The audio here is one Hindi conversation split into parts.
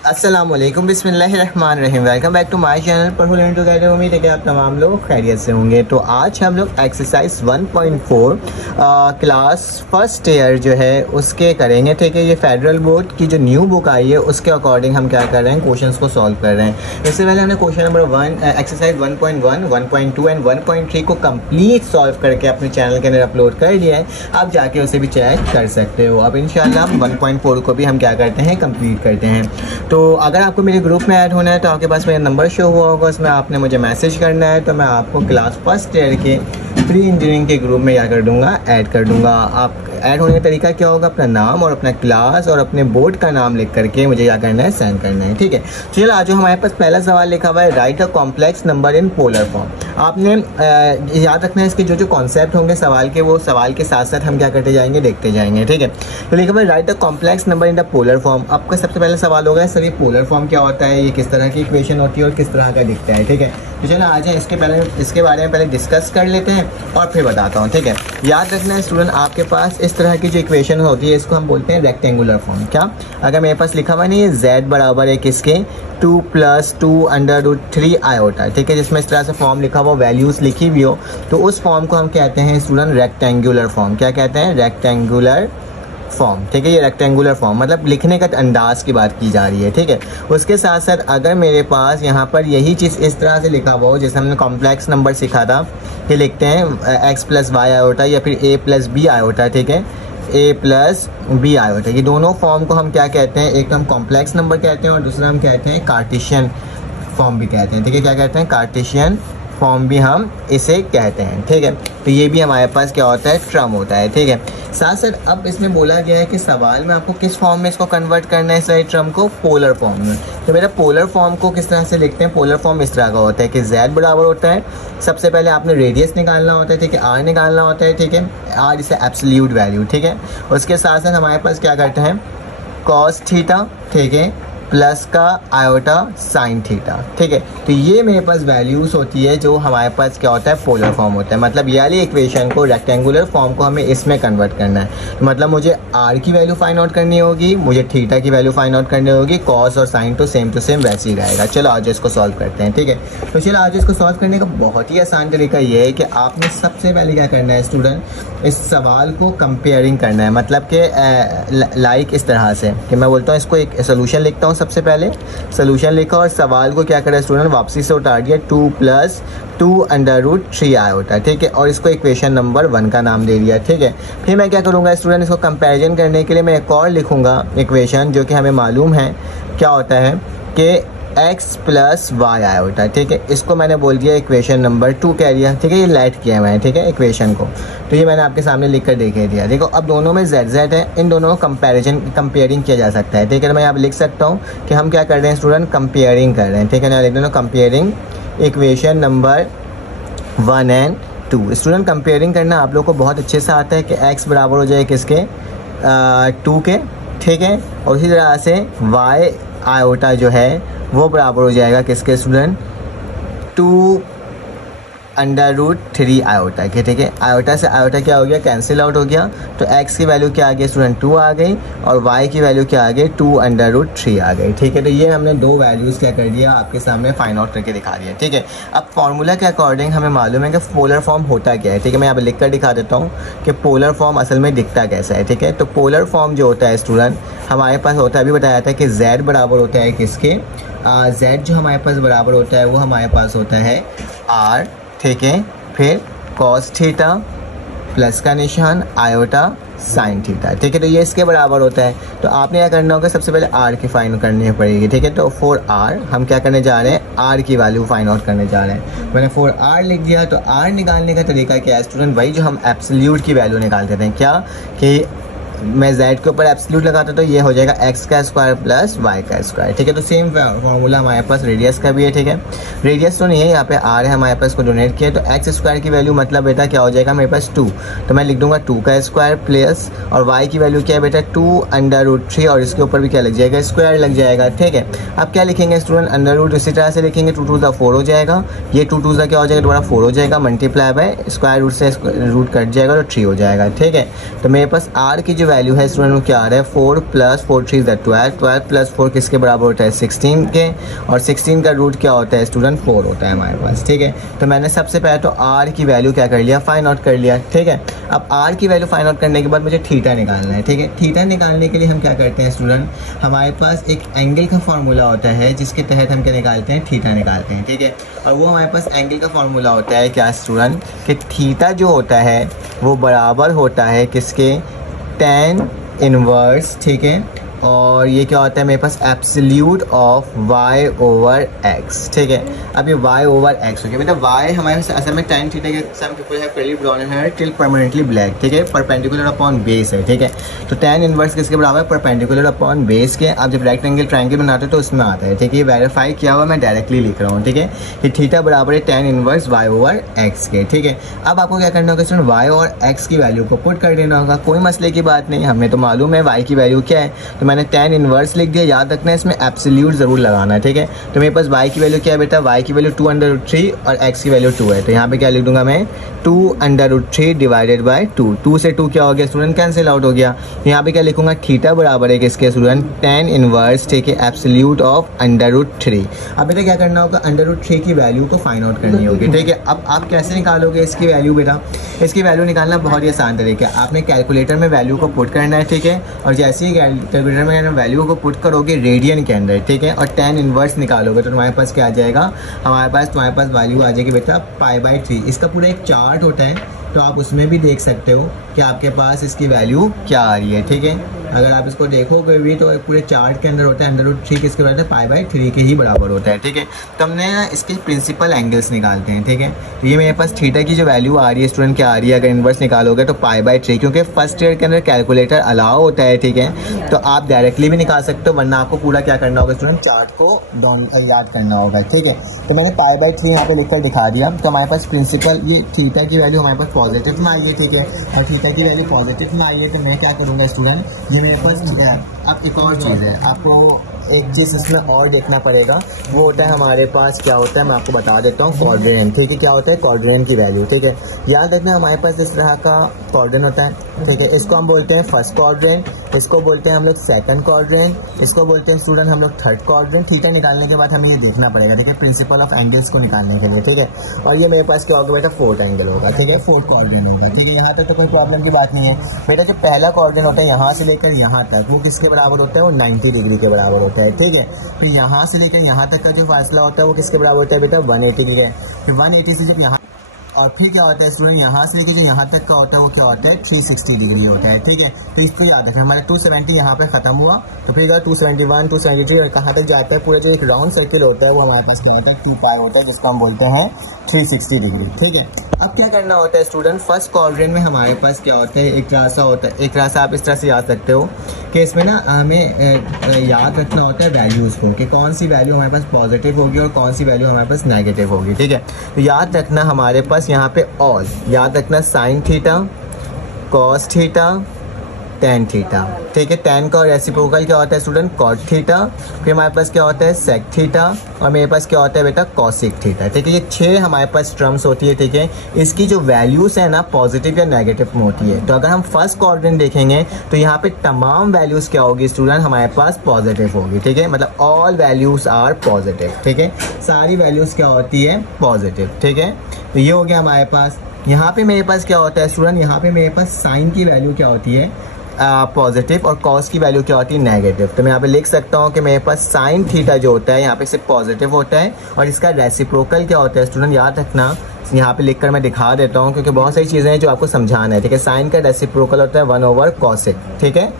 अस्सलामुअलैकुम बिस्मिल्लाहिर्रहमानिर्रहीम। Welcome back to my channel पर उम्मीद है कि आप तमाम लोग खैरियत से होंगे। तो आज हम लोग एक्सरसाइज 1.4 क्लास फर्स्ट ईयर जो है उसके करेंगे। ठीक है, ये फेडरल बोर्ड की जो न्यू बुक आई है उसके अकॉर्डिंग हम क्या कर रहे हैं, क्वेश्चंस को सॉल्व कर रहे हैं। इससे पहले हमने क्वेश्चन नंबर 1 एक्सरसाइज 1.1, 1.2 एंड 1.3 को कंप्लीट सॉल्व करके अपने चैनल के अंदर अपलोड कर दिया है। आप जाके उसे भी चेक कर सकते हो। अब इंशाल्लाह 1.4 को भी हम क्या करते हैं, कंप्लीट करते हैं। तो अगर आपको मेरे ग्रुप में ऐड होना है तो आपके पास मेरा नंबर शो हुआ होगा, उसमें आपने मुझे मैसेज करना है तो मैं आपको क्लास फर्स्ट ईयर के प्री इंजीनियरिंग के ग्रुप में क्या कर दूंगा, ऐड कर दूंगा। आप ऐड होने का तरीका क्या होगा, अपना नाम और अपना क्लास और अपने बोर्ड का नाम लिख करके मुझे क्या करना है, सेंड करना है। ठीक है, चलो आज हमारे पास पहला सवाल लिखा हुआ है, right a complex number in polar form. आपने याद रखना है इसके जो कॉन्सेप्ट होंगे सवाल के, वो सवाल के साथ साथ हम क्या करते जाएंगे, देखते जाएंगे। ठीक है, तो लिखा हुआ है right a complex number in the polar form. आपका सबसे पहला सवाल होगा सर ये पोलर फॉर्म क्या होता है, ये किस तरह की इक्वेशन होती है और किस तरह का दिखता है। ठीक है, तो चलो आ जाए इसके बारे में पहले डिस्कस कर लेते हैं और फिर बताता हूँ। ठीक है, याद रखना है स्टूडेंट, आपके पास इस तरह की जो इक्वेशन होती है इसको हम बोलते हैं रेक्टेंगुलर फॉर्म। क्या, अगर मेरे पास लिखा हुआ नहीं है z बराबर है किसके, 2 + 2√3 आयोटा। ठीक है, जिसमें इस तरह से फॉर्म लिखा हुआ, वैल्यूज लिखी हुई हो, तो उस फॉर्म को हम कहते हैं स्टूडेंट रेक्टेंगुलर फॉर्म। क्या कहते हैं, रेक्टेंगुलर फॉर्म। ठीक है, ये रेक्टेंगुलर फॉर्म मतलब लिखने का अंदाज की बात की जा रही है। ठीक है, उसके साथ साथ अगर मेरे पास यहाँ पर यही चीज़ इस तरह से लिखा हुआ हो, जैसे हमने कॉम्प्लेक्स नंबर सीखा था कि लिखते हैं x + y आयोटा या फिर a + b आयोटा। ठीक है, a + b आयोटा, ये दोनों फॉर्म को हम क्या कहते हैं, एक हम कॉम्प्लेक्स नंबर कहते हैं और दूसरा हम कहते हैं कार्टेशियन फॉर्म भी कहते हैं। ठीक है, क्या कहते हैं, कार्टेशियन फॉर्म भी हम इसे कहते हैं। ठीक है, तो ये भी हमारे पास क्या होता है, ट्रम होता है। ठीक है, साथ साथ अब इसमें बोला गया है कि सवाल में आपको किस फॉर्म में इसको कन्वर्ट करना है, सारे ट्रम को पोलर फॉर्म में। तो मेरा पोलर फॉर्म को किस तरह से लिखते हैं, पोलर फॉर्म इस तरह का होता है कि z बराबर होता है, सबसे पहले आपने रेडियस निकालना होता है। ठीक है, r निकालना होता है। ठीक है, r इसे एब्सोल्यूट वैल्यू। ठीक है, उसके साथ साथ हमारे पास क्या करते हैं, cos थीटा। ठीक है, प्लस का आयोटा साइन थीटा। ठीक है, तो ये मेरे पास वैल्यूज़ होती है जो हमारे पास क्या होता है, पोलर फॉर्म होता है। मतलब ये वाली इक्वेशन को, रेक्टेंगुलर फॉर्म को हमें इसमें कन्वर्ट करना है। तो मतलब मुझे आर की वैल्यू फाइंड आउट करनी होगी, मुझे थीटा की वैल्यू फाइंड आउट करनी होगी, कॉस और साइन तो सेम टू सेम वैसे ही रहेगा। चलो आज इसको सॉल्व करते हैं। ठीक है, तो चलो आज इसको सॉल्व करने का बहुत ही आसान तरीका ये है कि आपने सबसे पहले क्या करना है स्टूडेंट, इस सवाल को कंपेयरिंग करना है। मतलब कि लाइक इस तरह से कि मैं बोलता हूँ इसको एक सोल्यूशन लिखता हूँ, सबसे पहले सोल्यूशन लिखा और सवाल को क्या करा स्टूडेंट, वापसी से उतार दिया 2 + 2√3 आयोटा। ठीक है, और इसको इक्वेशन नंबर 1 का नाम दे दिया। ठीक है, फिर मैं क्या करूँगा स्टूडेंट, इसको कंपैरिजन करने के लिए मैं एक और लिखूँगा इक्वेशन जो कि हमें मालूम है क्या होता है कि x + y आयोटा। ठीक है, इसको मैंने बोल दिया इक्वेशन नंबर 2 कह दिया। ठीक है, ये लाइट किया मैंने। ठीक है, इक्वेशन को तो ये मैंने आपके सामने लिख कर देखे दिया। देखो अब दोनों में z है, इन दोनों को कंपेयरिंग किया जा सकता है। ठीक है, तो मैं यहाँ लिख सकता हूँ कि हम क्या कर रहे हैं स्टूडेंट, कंपेयरिंग कर रहे हैं। ठीक है, मैं लिख दूँ comparing equation number 1 and 2। Student comparing करना आप लोग को बहुत अच्छे से आता है कि x बराबर हो जाए किसके, 2 के। ठीक है, और उसी तरह से y आयोटा जो है वो बराबर हो जाएगा किसके स्टूडेंट, 2√3 आयोटा के। ठीक है, आयोटा से आयोटा क्या हो गया, कैंसिल आउट हो गया। तो x की वैल्यू क्या आ गई स्टूडेंट, 2 आ गई, और y की वैल्यू क्या आ गई, 2√3 आ गई। ठीक है, तो ये हमने दो वैल्यूज़ क्या कर दिया, आपके सामने फाइंड आउट करके दिखा दिया। ठीक है, अब फॉर्मूला के अकॉर्डिंग हमें मालूम है कि पोलर फॉर्म होता क्या है। ठीक है, मैं यहाँ पर लिख कर दिखा देता हूँ कि पोलर फॉर्म असल में दिखता कैसा है। ठीक है, तो पोलर फॉर्म जो होता है स्टूडेंट हमारे पास होता है, अभी बताया था कि z बराबर होता है किसके, z जो हमारे पास बराबर होता है वो हमारे पास होता है r। ठीक है, फिर cos थीटा प्लस का निशान आयोटा साइन थीटा। ठीक है, तो ये इसके बराबर होता है। तो आपने क्या करना होगा, सबसे पहले r की फाइंड करनी पड़ेगी। ठीक है, तो 4r हम क्या करने जा रहे हैं, r की वैल्यू फाइंड आउट करने जा रहे हैं। मैंने 4r लिख दिया। तो r निकालने का तरीका क्या है स्टूडेंट, वही जो हम एब्सोल्यूट की वैल्यू निकाल देते हैं। क्या कि मैं z के ऊपर एब्सोल्यूट लगाता तो ये हो जाएगा x² + y²। ठीक है, तो सेम फार्मूला हमारे पास रेडियस का भी है। ठीक है, रेडियस तो नहीं है, यहाँ पे r है हमारे पास, को डोनेट किया। तो x² की वैल्यू मतलब बेटा क्या हो जाएगा मेरे पास 2, तो मैं लिख दूंगा 2 का स्क्वायर प्लस, और y की वैल्यू क्या है बेटा 2√3, और इसके ऊपर भी क्या लग जाएगा, स्क्वायर लग जाएगा। ठीक है, अब क्या लिखेंगे स्टूडेंट, अंडर इसी तरह से लिखेंगे, 2 × 2 = 4 हो जाएगा, ये 2 × 2 क्या हो जाएगा, दोबारा 4 हो जाएगा, मल्टीप्लाई बाय स्क्वायर रूट से रूट कट जाएगा तो 3 हो जाएगा। ठीक है, तो मेरे पास r की जो वैल्यू है स्टूडेंट वो क्या आ रहा है 4 + 4 3 = 12, 12 + 4 किसके बराबर होता है 16 के, और 16 का रूट क्या होता है स्टूडेंट 4 होता है हमारे पास। ठीक है, तो मैंने सबसे पहले तो r की वैल्यू क्या कर लिया, फाइंड आउट कर लिया। ठीक है, अब r की वैल्यू फाइंड आउट करने के बाद मुझे थीटा निकालना है। ठीक है, थीटा निकालने के लिए हम क्या करते हैं स्टूडेंट, हमारे पास एक एंगल का फार्मूला होता है जिसके तहत हम क्या निकालते हैं, थीटा निकालते हैं। ठीक है, और वो हमारे पास एंगल का फार्मूला होता है क्या स्टूडेंट, कि थीटा जो होता है वो बराबर होता है किसके, tan इनवर्स। ठीक है, और ये क्या होता है मेरे पास एब्सोल्यूट ऑफ y/x। ठीक है, अब ये y/x हो गया बेटा। y हमारे पास असल में tan थीटा के some people have curly brown hair till permanently black. ठीक है, परपेंडिकुलर अपॉन बेस है। ठीक है, तो tan इनवर्स किसके बराबर है, परपेंडिकुलर अपॉन बेस के। आप जब रेक्टेंगल ट्रायंगल बनाते हो तो उसमें आता है। ठीक है, ये वेरीफाई किया हुआ मैं डायरेक्टली लिख रहा हूँ। ठीक है, कि थीटा बराबर है tan इनवर्स y/x के। ठीक है, अब आपको क्या करना होगा स्टूडेंट, y और x की वैल्यू को पुट कर देना होगा। कोई मसले की बात नहीं, हमें तो मालूम है y की वैल्यू क्या है, तो मैंने tan इनवर्स लिख दिया। याद रखना है इसमें एब्सोल्यूट जरूर लगाना है। ठीक है, तो मेरे पास y की वैल्यू क्या है बेटा, y की वैल्यू 2√3 और x की वैल्यू 2 है। तो यहाँ पे क्या लिख दूंगा मैं, 2√3 डिवाइडेड बाय 2। 2 से 2 क्या हो गया स्टूडेंट, कैंसिल आउट हो गया। यहाँ पे क्या लिखूंगा, थीटा बराबर है किसके स्टूडेंट, tan इनवर्स। ठीक है, एब्सोल्यूट ऑफ √3। अब बेटा क्या करना होगा, √3 की वैल्यू को फाइंड आउट करनी होगी। ठीक है, अब आप कैसे निकालोगे इसकी वैल्यू बेटा, इसकी वैल्यू निकालना बहुत ही आसान तरीका है। आपने कैलकुलेटर में वैल्यू को पुट करना है। ठीक है, और जैसे ही कैलकुलेटर में वैल्यू को पुट करोगे रेडियन के अंदर, ठीक है, और tan इनवर्स निकालोगे तो तुम्हारे पास क्या आ जाएगा, तुम्हारे पास वैल्यू आ जाएगी बेटा π/3। इसका पूरा एक चार्ट होता है, तो आप उसमें भी देख सकते हो कि आपके पास इसकी वैल्यू क्या आ रही है। ठीक है, अगर आप इसको देखोगे भी तो पूरे चार्ट के अंदर होता है √3 किसके बराबर है, π/3 के ही बराबर होता है। ठीक है, तो हमने इसके प्रिंसिपल एंगल्स निकालते हैं। ठीक है, तो ये मेरे पास थीटा की जो वैल्यू आ रही है स्टूडेंट क्या आ रही है, अगर इन्वर्स निकालोगे तो π/3, क्योंकि फर्स्ट ईयर के अंदर कैलकुलेटर अलाउ होता है। ठीक है, तो आप डायरेक्टली भी निकाल सकते हो, वरना आपको पूरा क्या करना होगा स्टूडेंट, चार्ट को याद करना होगा। ठीक है, तो मैंने π/3 यहाँ पे लिखकर दिखा दिया। तो हमारे पास प्रिंसिपल ये थीटा की वैल्यू हमारे पास पॉजिटिव में आई है। ठीक है, और थीटा की वैल्यू पॉजिटिव में आई है, तो मैं क्या करूँगा स्टूडेंट, ये मेरे पास अब एक और चीज़ है, आपको एक चीज़ इसमें और देखना पड़ेगा, वो होता है हमारे पास क्या होता है, मैं आपको बता देता हूँ, क्वाड्रेंट। ठीक है, क्या होता है क्वाड्रेंट की वैल्यू। ठीक है, याद रखना हमारे पास इस तरह का क्वाड्रेंट होता है। ठीक है, इसको हम बोलते हैं फर्स्ट क्वाड्रेंट, इसको बोलते हैं हम लोग सेकंड क्वाड्रेंट, इसको बोलते हैं स्टूडेंट हम लोग थर्ड क्वाड्रेंट। थीटा निकालने के बाद हमें ये देखना पड़ेगा। ठीक है, प्रिंसिपल ऑफ एंगल्स को निकालने के लिए। ठीक है, और ये मेरे पास क्या होगा बेटा, फोर्थ एंगल होगा। ठीक है, फोर्थ क्वाड्रेंट होगा। ठीक है, यहाँ तक तो कोई प्रॉब्लम की बात नहीं है बेटा। जो पहला क्वाड्रेंट होता है यहाँ से लेकर यहाँ तक, वो किसके बराबर होता है, वो 90 डिग्री के बराबर होता है। ठीक है, फिर यहाँ से लेकर यहाँ तक का जो फासला होता है वो किसके बराबर होता है बेटा, 180 डिग्री। फिर 180 से जब यहाँ, और फिर क्या होता है स्टूडेंट, यहाँ से लेकर जो यहाँ तक का होता है वो क्या होता है, 360 डिग्री होता है। ठीक है, तो इसको याद रखें, हमारा 270 यहाँ पे खत्म हुआ, तो फिर 271 273 और कहाँ तक जाता है, पूरा जो एक राउंड सर्किल होता है वो हमारे पास क्या होता है, 2π होता है, जिसको हम बोलते हैं 360 डिग्री। ठीक है, अब क्या करना होता है स्टूडेंट, फर्स्ट क्वाड्रेंट में हमारे पास क्या होता है, एक रास्ता होता है। एक रास्ता आप इस तरह से याद सकते हो कि इसमें ना हमें याद रखना होता है वैल्यूज़ को, कि कौन सी वैल्यू हमारे पास पॉजिटिव होगी और कौन सी वैल्यू हमारे पास नेगेटिव होगी। ठीक है, तो याद रखना हमारे पास यहाँ पे ऑल, याद रखना sine theta, cos theta, tan theta. ठीक है, tan का रेसिप्रोकल क्या होता है स्टूडेंट, cot थीटा। फिर हमारे पास क्या होता है sec थीटा, और मेरे पास क्या होता है बेटा cosec थीटा। ठीक है, ये 6 हमारे पास टर्म्स होती है। ठीक है, इसकी जो वैल्यूज है ना पॉजिटिव या नेगेटिव में होती है। तो अगर हम फर्स्ट क्वाड्रेंट देखेंगे तो यहाँ पे तमाम वैल्यूज क्या होगी स्टूडेंट, हमारे पास पॉजिटिव होगी। ठीक है, मतलब ऑल वैल्यूज आर पॉजिटिव। ठीक है, सारी वैल्यूज क्या होती है, पॉजिटिव। ठीक है, तो ये हो गया हमारे पास। यहाँ पे मेरे पास क्या होता है स्टूडेंट, यहाँ पे मेरे पास साइन की वैल्यू क्या होती है, पॉजिटिव, और कॉस की वैल्यू क्या होती है, नेगेटिव। तो मैं यहाँ पे लिख सकता हूँ कि मेरे पास साइन थीटा जो होता है यहाँ पे सिर्फ पॉजिटिव होता है, और इसका रेसिप्रोकल क्या होता है स्टूडेंट, याद रखना, यहाँ पे लिखकर मैं दिखा देता हूँ क्योंकि बहुत सारी चीज़ें हैं जो आपको समझाना है। ठीक है, साइन का रेसिप्रोकल होता है 1/cosec। ठीक है,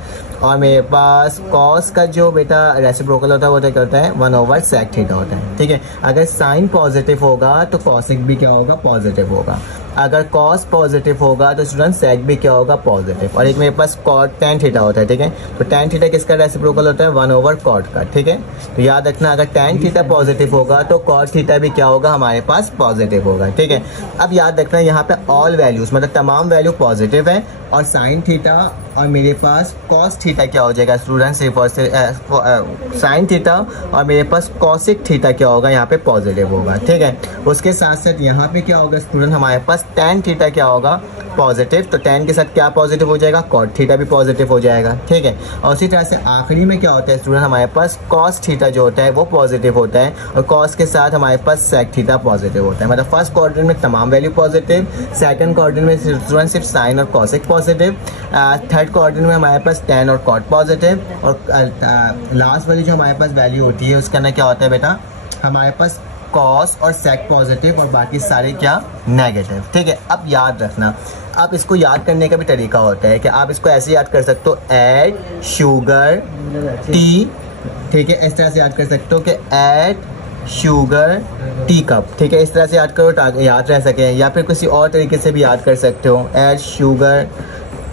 और मेरे पास कॉस का जो बेटा रेसिप्रोकल होता है वो क्या होता है, 1/sec थीटा होता है। ठीक है, अगर साइन पॉजिटिव होगा तो कॉसेक भी क्या होगा, पॉजिटिव होगा। अगर कॉस पॉजिटिव होगा तो स्टूडेंट सेक भी क्या होगा, पॉजिटिव। और एक मेरे पास कॉट tan थीटा होता है। ठीक है, तो tan थीटा किसका रेसिप्रोकल होता है, 1/cot का। ठीक है, तो याद रखना अगर tan थीटा पॉजिटिव होगा तो cot थीटा भी क्या होगा, हमारे पास पॉजिटिव होगा। ठीक है, अब याद रखना यहाँ पे ऑल वैल्यूज मतलब तमाम वैल्यू पॉजिटिव है, और साइन थीटा और मेरे पास कॉस थीटा क्या हो जाएगा स्टूडेंट, सिर्फ और सिर्फ साइन थीटा और मेरे पास कॉसिक थीटा क्या होगा, यहाँ पे पॉजिटिव होगा। ठीक है, उसके साथ साथ यहाँ पे क्या होगा स्टूडेंट, हमारे पास tan थीटा क्या होगा, पॉजिटिव, तो tan के साथ क्या पॉजिटिव हो जाएगा, cot थीटा भी पॉजिटिव हो जाएगा, ठीक है। और उसी तरह से आखिरी में क्या होता है स्टूडेंट, हमारे पास cos थीटा जो होता है वो पॉजिटिव होता है और cos के साथ हमारे पास sec थीटा पॉजिटिव होता है। मतलब फर्स्ट क्वाड्रेंट में तमाम वैल्यू पॉजिटिव, सेकंड क्वाड्रेंट में स्टूडेंट सिर्फ साइन और cosec पॉजिटिव, थर्ड क्वाड्रेंट में हमारे पास tan और cot पॉजिटिव, और लास्ट वाली जो हमारे पास वैल्यू होती है उसका ना क्या होता है बेटा, हमारे पास cos और sec पॉजिटिव और बाकी सारे क्या नेगेटिव, ठीक है। अब याद रखना, आप इसको याद करने का भी तरीका होता है कि आप इसको ऐसे याद कर सकते हो, ऐड शुगर टी, ठीक है, इस तरह से याद कर सकते हो कि ऐड शुगर टी कप, ठीक है, इस तरह से याद करो याद रह सके, या फिर किसी और तरीके से भी याद कर सकते हो, ऐड शुगर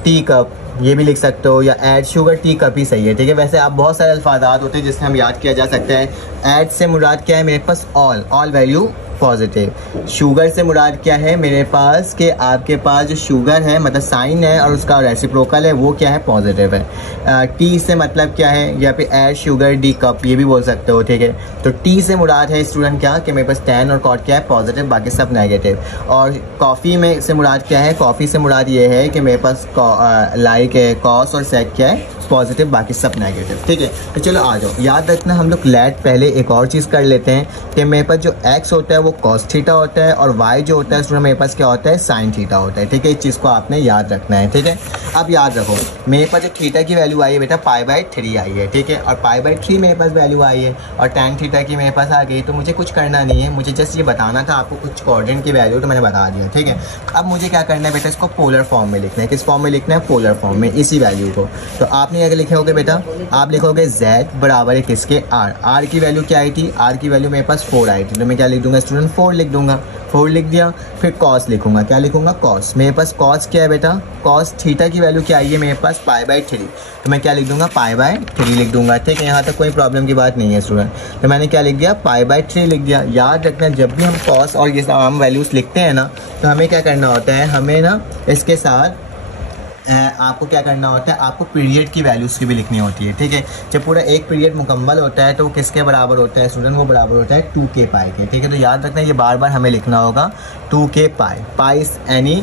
टी कप ये भी लिख सकते हो, या ऐड शुगर टी कप ही सही है, ठीक है। वैसे आप बहुत सारे अल्फाजात होते हैं जिससे हम याद किया जा सकता है। ऐड से मुराद क्या है मेरे पास, ऑल वैल्यू पॉजिटिव। शुगर से मुराद क्या है मेरे पास कि आपके पास जो शुगर है मतलब साइन है और उसका रेसिप्रोकल है वो क्या है, पॉजिटिव है। टी से मतलब क्या है, या फिर ऐड शुगर डी कप ये भी बोल सकते हो, ठीक है। तो टी से मुराद है स्टूडेंट क्या कि मेरे पास tan और cot क्या है, पॉजिटिव, बाकी सब नेगेटिव। और कॉफ़ी में से मुराद क्या है, कॉफ़ी से मुराद ये है कि मेरे पास लाइक है cos और sec क्या है, पॉजिटिव, बाकी सब नेगेटिव, ठीक है। तो चलो आ जाओ, याद रखना हम लोग लेट पहले एक और चीज़ कर लेते हैं कि मेरे पास जो x होता है वो cos थीटा होता है और y जो होता है स्टूडेंट मेरे पास क्या होता है, sin थीटा होता है, ठीक है। इस चीज़ को आपने याद रखना है, ठीक है। अब याद रखो मेरे पास जो थीटा की वैल्यू आई है बेटा π/3 आई है, ठीक है, और π/3 मेरे पास वैल्यू आई है और tan थीटा की मेरे पास आ गई, तो मुझे कुछ करना नहीं है, मुझे जस्ट ये बताना था आपको कुछ कोऑर्डिनेट की वैल्यू, तो मैंने बता दिया, ठीक है। अब मुझे क्या करना है बेटा, इसको पोलर फॉर्म में लिखना है। किस फॉर्म में लिखना है, पोलर फॉर्म में, इसी वैल्यू को। तो आपने अगर लिखे होगे बेटा, आप लिखोगे z बराबर है किसके, r की वैल्यू क्या आई थी, r की वैल्यू मेरे पास 4 आई थी, तो मैं क्या लिख दूंगा स्टूडेंट, 4 लिख दूंगा, 4 लिख दिया। फिर cos लिखूंगा, क्या लिखूंगा, cos, मेरे पास cos क्या है बेटा, cos थीटा की वैल्यू क्या आई है मेरे पास π/3, तो मैं क्या लिख दूंगा, π/3 लिख दूंगा, ठीक है। यहाँ तक कोई प्रॉब्लम की बात नहीं है स्टूडेंट, तो मैंने क्या लिख दिया, π/3 लिख दिया। याद रखना जब भी हम cos और ये तमाम वैल्यूज़ लिखते हैं ना, तो हमें क्या करना होता है, हमें ना इसके साथ आपको क्या करना होता है, आपको पीरियड की वैल्यूज़ की भी लिखनी होती है, ठीक है। जब पूरा एक पीरियड मुकम्मल होता है तो वो किसके बराबर होता है स्टूडेंट, वो बराबर होता है 2k पाई के, ठीक है। तो याद रखना ये बार बार हमें लिखना होगा 2k pi, pi is any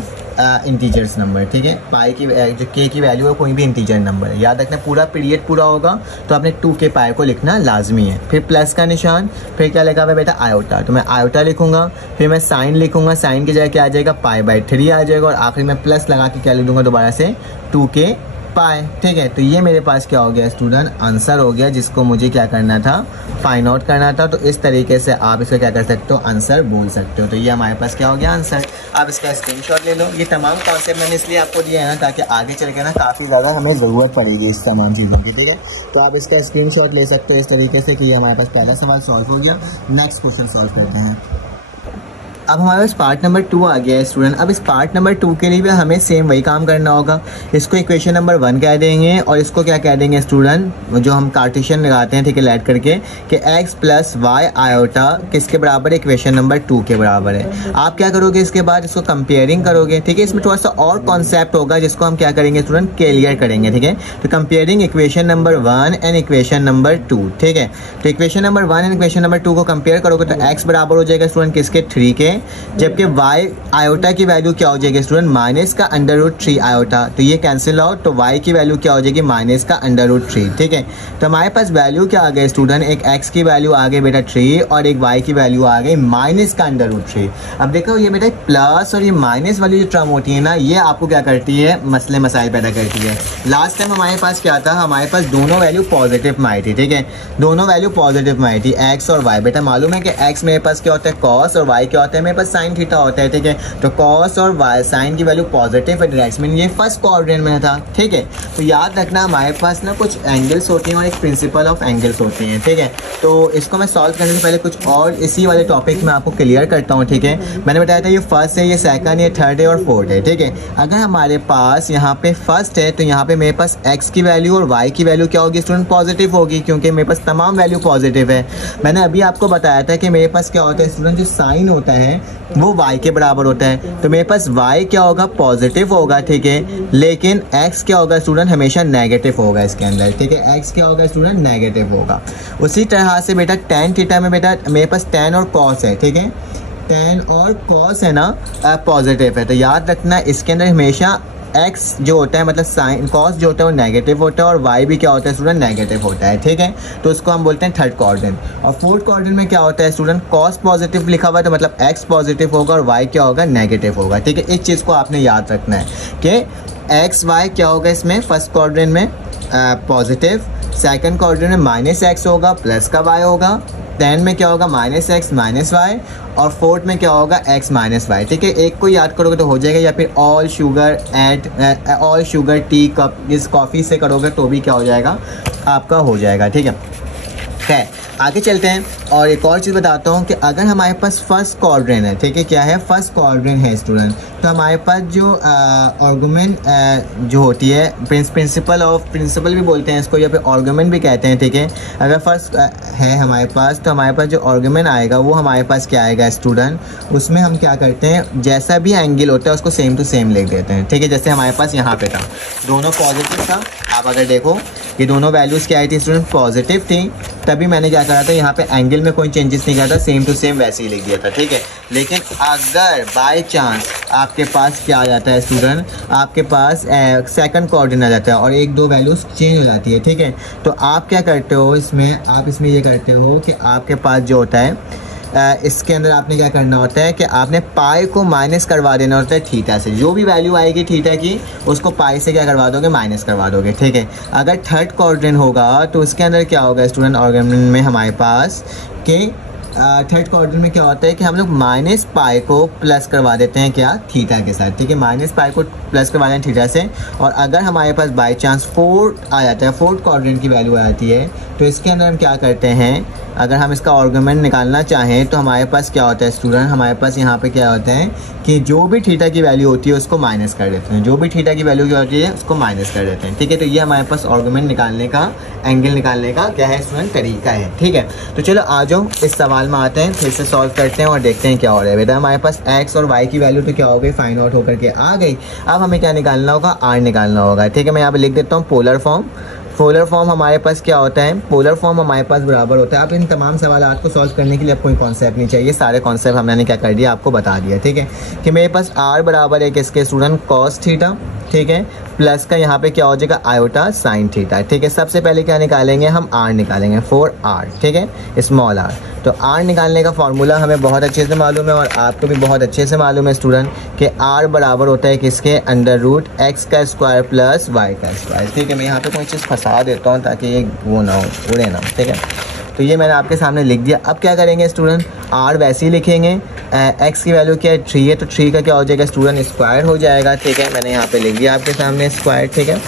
integers number, ठीक है। पाई की जो k की वैल्यू है कोई भी इंटीजर नंबर है। याद रखना पूरा पीरियड पूरा होगा तो आपने 2k पाई को लिखना लाजमी है। फिर प्लस का निशान, फिर क्या लिखा हुआ है बेटा, आयोटा, तो मैं आयोटा लिखूंगा, फिर मैं साइन लिखूंगा, साइन की जगह क्या आ जाएगा, π/3 आ जाएगा, और आखिर में प्लस लगा के क्या लिख दूंगा दोबारा से 2k पाई, ठीक है। तो ये मेरे पास क्या हो गया स्टूडेंट, आंसर हो गया, जिसको मुझे क्या करना था, फाइंड आउट करना था। तो इस तरीके से आप इसको क्या कर सकते हो, आंसर बोल सकते हो। तो ये हमारे पास क्या हो गया, आंसर। आप इसका स्क्रीनशॉट ले लो। ये तमाम कॉन्सेप्ट मैंने इसलिए आपको दिया है ना ताकि आगे चल के ना काफ़ी ज़्यादा हमें ज़रूरत पड़ेगी इस तमाम चीज़ों की, ठीक है। तो आप इसका स्क्रीनशॉट ले सकते हो इस तरीके से कि ये हमारे पास पहला सवाल सॉल्व हो गया। नेक्स्ट क्वेश्चन सॉल्व करते हैं। अब हमारे पास पार्ट नंबर 2 आ गया है स्टूडेंट। अब इस पार्ट नंबर 2 के लिए भी हमें सेम वही काम करना होगा। इसको इक्वेशन नंबर 1 कह देंगे और इसको क्या कह देंगे स्टूडेंट, जो हम कार्टेशियन लगाते हैं, ठीक है, लेट करके कि x प्लस वाई आयोटा किसके बराबर है, इक्वेशन नंबर 2 के बराबर है। आप क्या करोगे, इसके बाद इसको कंपेयरिंग करोगे, ठीक है। इसमें थोड़ा सा और कॉन्सेप्ट होगा जिसको हम क्या करेंगे स्टूडेंट, क्लियर करेंगे, ठीक है। तो comparing equation number 1 and equation number 2, ठीक है। तो equation number 1 and equation number 2 को कंपेयर करोगे तो x बराबर हो जाएगा स्टूडेंट किसके, 3 के, जबकि y आयोटा की वैल्यू क्या हो जाएगी स्टूडेंट, माइनस का √3 आयोटा, तो ये कैंसिल आउट, तो y की वैल्यू क्या हो जाएगी, माइनस का √3, ठीक है। तो हमारे पास वैल्यू क्या आ गई स्टूडेंट, एक x की वैल्यू आ गई बेटा 3 और एक y की वैल्यू आ गई माइनस का √3। अब देखो ये बेटा प्लस और ये माइनस वाली जो टर्म होती है ना, ये आपको क्या करती है, मसले मसाइल पैदा करती है। लास्ट टाइम हमारे पास क्या था, हमारे पास दोनों वैल्यू पॉजिटिव में आई थी, ठीक है, दोनों वैल्यू पॉजिटिव में आई थी, x और y। बेटा मालूम है कि x मेरे पास क्या होता है, cos, और y क्या होता है मेरे पास sin थीटा होता है, ठीक है। तो cos और y sin की वैल्यू पॉजिटिव है, डायरेक्ट मीन ये फर्स्ट कोऑर्डिनेट में था, ठीक है। तो याद रखना हमारे पास ना कुछ एंगल्स होती हैं और एक प्रिंसिपल ऑफ एंगल्स होती हैं, ठीक है। तो इसको मैं सॉल्व करने से पहले कुछ और इसी वाले टॉपिक में आपको क्लियर करता हूँ, ठीक है। मैंने बताया था ये फर्स्ट है, ये सेकंड, ये थर्ड है और फोर्थ है, ठीक है। अगर हमारे पास यहाँ पे फर्स्ट है तो यहाँ पे मेरे पास x की वैल्यू और y की वैल्यू क्या होगी स्टूडेंट, पॉजिटिव होगी, क्योंकि मेरे पास तमाम वैल्यू पॉजिटिव है। मैंने अभी आपको बताया था कि मेरे पास क्या होता है स्टूडेंट, जो साइन होता है वो y के बराबर होता है, तो मेरे पास y क्या होगा, पॉजिटिव होगा, ठीक है, लेकिन x क्या होगा स्टूडेंट, हमेशा नेगेटिव होगा इसके अंदर, ठीक है। x क्या होगा स्टूडेंट, नेगेटिव होगा। उसी तरह से बेटा tan थीटा में बेटा मेरे पास tan और cos है, ठीक है। टेन और कॉस है ना पॉजिटिव है, तो याद रखना इसके अंदर हमेशा x जो होता है मतलब साइन कॉस जो होता है वो नेगेटिव होता है और y भी क्या होता है स्टूडेंट नेगेटिव होता है, ठीक है। तो उसको हम बोलते हैं थर्ड क्वाड्रेंट। और फोर्थ क्वाड्रेंट में क्या होता है स्टूडेंट, कॉस पॉजिटिव लिखा हुआ है तो मतलब x पॉजिटिव होगा और y क्या होगा नेगेटिव होगा, ठीक है। इस चीज़ को आपने याद रखना है कि x y क्या होगा इसमें फर्स्ट क्वाड्रेंट में पॉजिटिव, सेकंड क्वाड्रेंट में -x होगा प्लस का y होगा, 10 में क्या होगा -x -y और फोर्थ में क्या होगा x -y, ठीक है। एक को याद करोगे तो हो जाएगा, या फिर ऑल शुगर टी कप इस कॉफ़ी से करोगे तो भी क्या हो जाएगा आपका हो जाएगा, ठीक है। खैर आगे चलते हैं और एक और चीज़ बताता हूँ कि अगर हमारे पास फर्स्ट क्वाड्रेंट है, ठीक है, क्या है फर्स्ट क्वाड्रेंट है स्टूडेंट, तो हमारे पास जो आर्गुमेंट जो होती है प्रिंसिपल भी बोलते हैं इसको या फिर आर्गुमेंट भी कहते हैं, ठीक है। अगर फर्स्ट है हमारे पास तो हमारे पास जो आर्गुमेंट आएगा वो हमारे पास क्या आएगा स्टूडेंट, उसमें हम क्या करते हैं जैसा भी एंगल होता है उसको सेम टू सेम लिख देते हैं, ठीक है। जैसे हमारे पास यहाँ पे था दोनों पॉजिटिव था, आप अगर देखो ये दोनों वैल्यूज़ क्या आई थी स्टूडेंट पॉजिटिव थी, तभी मैंने क्या करा था यहाँ पे एंगल में कोई चेंजेस नहीं करा था, सेम टू सेम वैसे ही लिख दिया था, ठीक है। लेकिन अगर बाय चांस आपके पास क्या आ जाता है स्टूडेंट, आपके पास सेकंड कोऑर्डिनेट आ जाता है और एक दो वैल्यूज़ चेंज हो जाती है, ठीक है, तो आप क्या करते हो इसमें, आप इसमें ये करते हो कि आपके पास जो होता है इसके अंदर आपने क्या करना होता है कि आपने पाई को माइनस करवा देना होता है थीटा से, जो भी वैल्यू आएगी थीटा की उसको पाई से क्या करवा दोगे माइनस करवा दोगे, ठीक है। अगर थर्ड क्वाड्रेंट होगा तो उसके अंदर क्या होगा स्टूडेंट आर्गुमेंट में हमारे पास कि थर्ड क्वाड्रेंट में क्या होता है कि हम लोग माइनस पाई को प्लस करवा देते हैं क्या थीटा के साथ, ठीक है, माइनस पाई को प्लस करवा दें थीटा से। और अगर हमारे पास बाई चांस फोर्थ आ जाता है, फोर्थ क्वाड्रेंट की वैल्यू आ जाती है, तो इसके अंदर हम क्या करते हैं, अगर हम इसका आर्गुमेंट निकालना चाहें तो हमारे पास क्या होता है स्टूडेंट, हमारे पास यहाँ पे क्या होता है कि जो भी थीटा की वैल्यू होती है उसको माइनस कर देते हैं, जो भी थीटा की वैल्यू क्या होती है उसको माइनस कर देते हैं, ठीक है। तो ये हमारे पास आर्गुमेंट निकालने का, एंगल निकालने का क्या है स्टूडेंट तरीका है, ठीक है। तो चलो आ जाओ इस सवाल में आते हैं, फिर से सॉल्व करते हैं और देखते हैं क्या हो रहा है। बेटा हमारे पास x और y की वैल्यू तो क्या हो गई फाइंड आउट होकर के आ गई, अब हमें क्या निकालना होगा r निकालना होगा, ठीक है। मैं यहाँ पे लिख देता हूँ पोलर फॉर्म। पोलर फॉर्म हमारे पास क्या होता है, पोलर फॉर्म हमारे पास बराबर होता है, आप इन तमाम सवालों को सॉल्व करने के लिए अब कोई कॉन्सेप्ट नहीं चाहिए, सारे कॉन्सेप्ट हमने क्या कर दिया आपको बता दिया, ठीक है। कि मेरे पास r बराबर है किसके स्टूडेंट कॉस थीटा, ठीक है, प्लस का यहाँ पे क्या हो जाएगा आयोटा साइन थीटा, ठीक है। सबसे पहले क्या निकालेंगे हम r निकालेंगे फॉर r, ठीक है, स्मॉल r। तो r निकालने का फॉर्मूला हमें बहुत अच्छे से मालूम है और आपको भी बहुत अच्छे से मालूम है स्टूडेंट कि r बराबर होता है किसके अंडर रूट x का स्क्वायर प्लस y का स्क्वायर, ठीक है। मैं यहाँ पे कोई चीज़ फंसा देता हूँ ताकि ये वो ना हो, उड़े ना, ठीक है। तो ये मैंने आपके सामने लिख दिया। अब क्या करेंगे स्टूडेंट, r वैसे ही लिखेंगे, x की वैल्यू क्या है 3 है, तो 3 का क्या हो जाएगा स्टूडेंट स्क्वायर हो जाएगा, ठीक है। मैंने यहाँ पे लिख दिया आपके सामने स्क्वायर, ठीक है।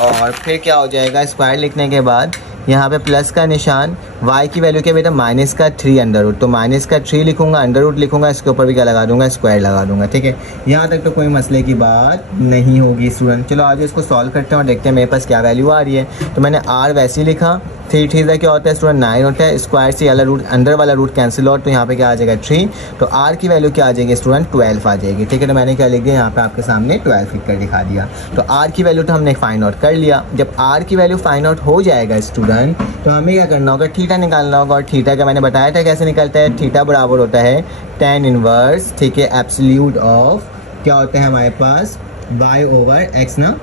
और फिर क्या हो जाएगा स्क्वायर लिखने के बाद यहाँ पे प्लस का निशान, y की वैल्यू क्या बेटा माइनस का 3 अंडर रूट, तो माइनस का 3 लिखूंगा, अंडर रूट लिखूंगा, इसके ऊपर भी क्या लगा दूंगा स्क्वायर लगा दूंगा, ठीक है। यहाँ तक तो कोई मसले की बात नहीं होगी स्टूडेंट। चलो आज इसको सॉल्व करते हैं और देखते हैं मेरे पास क्या वैल्यू आ रही है। तो मैंने r वैसे ही लिखा, 3 3 क्या होता है स्टूडेंट 9 होता है, स्क्वायर से वाला रूट अंदर वाला रूट कैंसिल आउट, तो यहाँ पे क्या आ जाएगा 3, तो r की वैल्यू क्या आ जाएगी स्टूडेंट 12 आ जाएगी, ठीक है। तो मैंने क्या लिख दिया यहाँ पे आपके सामने 12 लिख कर दिखा दिया। तो r की वैल्यू तो हमने फाइंड आउट कर लिया। जब r की वैल्यू फाइंड आउट हो जाएगा स्टूडेंट तो हमें क्या करना होगा, थीटा निकालना होगा। और थीटा का मैंने बताया था कैसे निकलता है, थीटा बराबर होता है tan इनवर्स, ठीक है, एब्सोल्यूट ऑफ क्या होता है हमारे पास y ओवर x ना,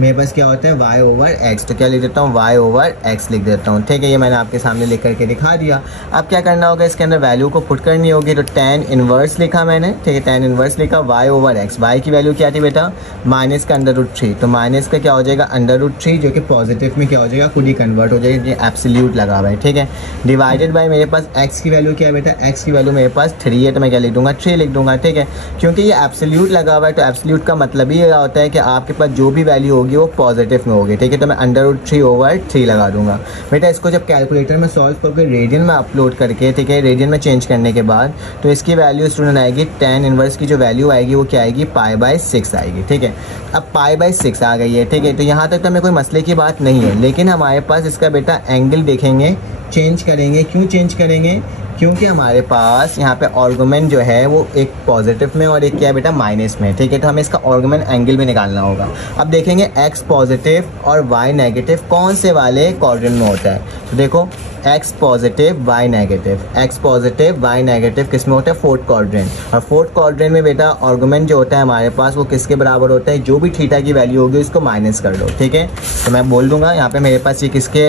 मेरे पास क्या होता है y ओवर x, तो क्या लिख देता हूँ y ओवर x लिख देता हूँ, ठीक है। ये मैंने आपके सामने लिख करके दिखा दिया। अब क्या करना होगा, इसके अंदर वैल्यू को पुट करनी होगी, तो tan इनवर्स लिखा मैंने, ठीक है, tan इनवर्स लिखा y ओवर x, y की वैल्यू क्या थी बेटा माइनस का अंडर रूट 3, तो माइनस का क्या हो जाएगा अंडर रूट 3 जो कि पॉजिटिव में क्या हो जाएगा खुद ही कन्वर्ट हो जाएगा, ये एब्सोल्यूट लगा हुआ है, ठीक है। डिवाइडेड बाय मेरे पास x की वैल्यू क्या है बेटा, x की वैल्यू मेरे पास 3 है, तो मैं क्या लिख दूंगा 3 लिख दूंगा, ठीक है। क्योंकि ये एब्सोल्यूट लगा हुआ है तो एब्सोल्यूट का मतलब ही ये होता है कि आपके पास जो भी वैल्यू होगी वो पॉजिटिव में होगी, ठीक है। तो मैं अंडर रूट 3 ओवर 3 लगा दूंगा। बेटा इसको जब कैलकुलेटर में सॉल्व करके रेडियन में अपलोड करके, ठीक है, रेडियन में चेंज करने के बाद तो इसकी वैल्यू स्टूडेंट आएगी tan इनवर्स की जो वैल्यू आएगी वो क्या आएगी π/6 आएगी, ठीक है। अब π/6 आ गई है, ठीक है। तो यहाँ तक तो हमें कोई मसले की बात नहीं है, लेकिन हमारे पास इसका बेटा एंगल देखेंगे चेंज करेंगे। क्यों चेंज करेंगे, क्योंकि हमारे पास यहाँ पे आर्गुमेंट जो है वो एक पॉजिटिव में और एक क्या है बेटा माइनस में, ठीक है। तो हमें इसका आर्गुमेंट एंगल भी निकालना होगा। अब देखेंगे एक्स पॉजिटिव और वाई नेगेटिव कौन से वाले क्वाड्रेंट में होता है। तो देखो X positive Y negative, X positive Y negative किस में होता है, फोर्थ क्वाड्रेंट। और फोर्थ क्वाड्रेंट में बेटा आर्गुमेंट जो होता है हमारे पास वो किसके बराबर होता है, जो भी थीटा की वैल्यू होगी उसको माइनस कर दो, ठीक है। तो मैं बोल दूंगा यहाँ पे मेरे पास ये किसके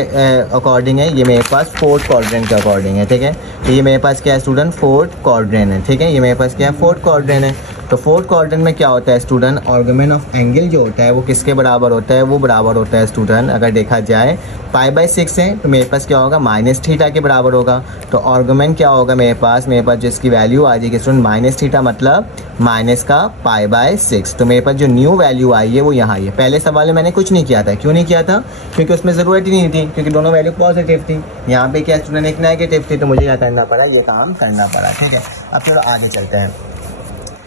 अकॉर्डिंग है, ये मेरे पास फोर्थ क्वाड्रेंट के अकॉर्डिंग है, ठीक है। तो ये मेरे पास क्या है स्टूडेंट, फोर्थ क्वाड्रेंट है, ठीक है। ये मेरे पास क्या है, फोर्थ क्वाड्रेंट है। तो फोर्थ क्वाड्रेंट में क्या होता है स्टूडेंट, आर्गुमेंट ऑफ एंगल जो होता है वो किसके बराबर होता है, वो बराबर होता है स्टूडेंट, अगर देखा जाए π/6 है तो मेरे पास क्या होगा, माइनस थीटा के बराबर होगा। तो आर्गुमेंट क्या होगा मेरे पास जिसकी वैल्यू आ जाएगी स्टूडेंट माइनस थीटा, मतलब माइनस का π/6। तो मेरे पास जो न्यू वैल्यू आई है वो यहाँ आई है। पहले सवाल में मैंने कुछ नहीं किया था, क्यों नहीं किया था, क्योंकि उसमें ज़रूरत ही नहीं थी, क्योंकि दोनों वैल्यू पॉजिटिव थी। यहाँ पे क्या स्टूडेंट एक नेगेटिव थी, तो मुझे क्या करना पड़ा, ये काम करना पड़ा, ठीक है। अब चलो आगे चलते हैं।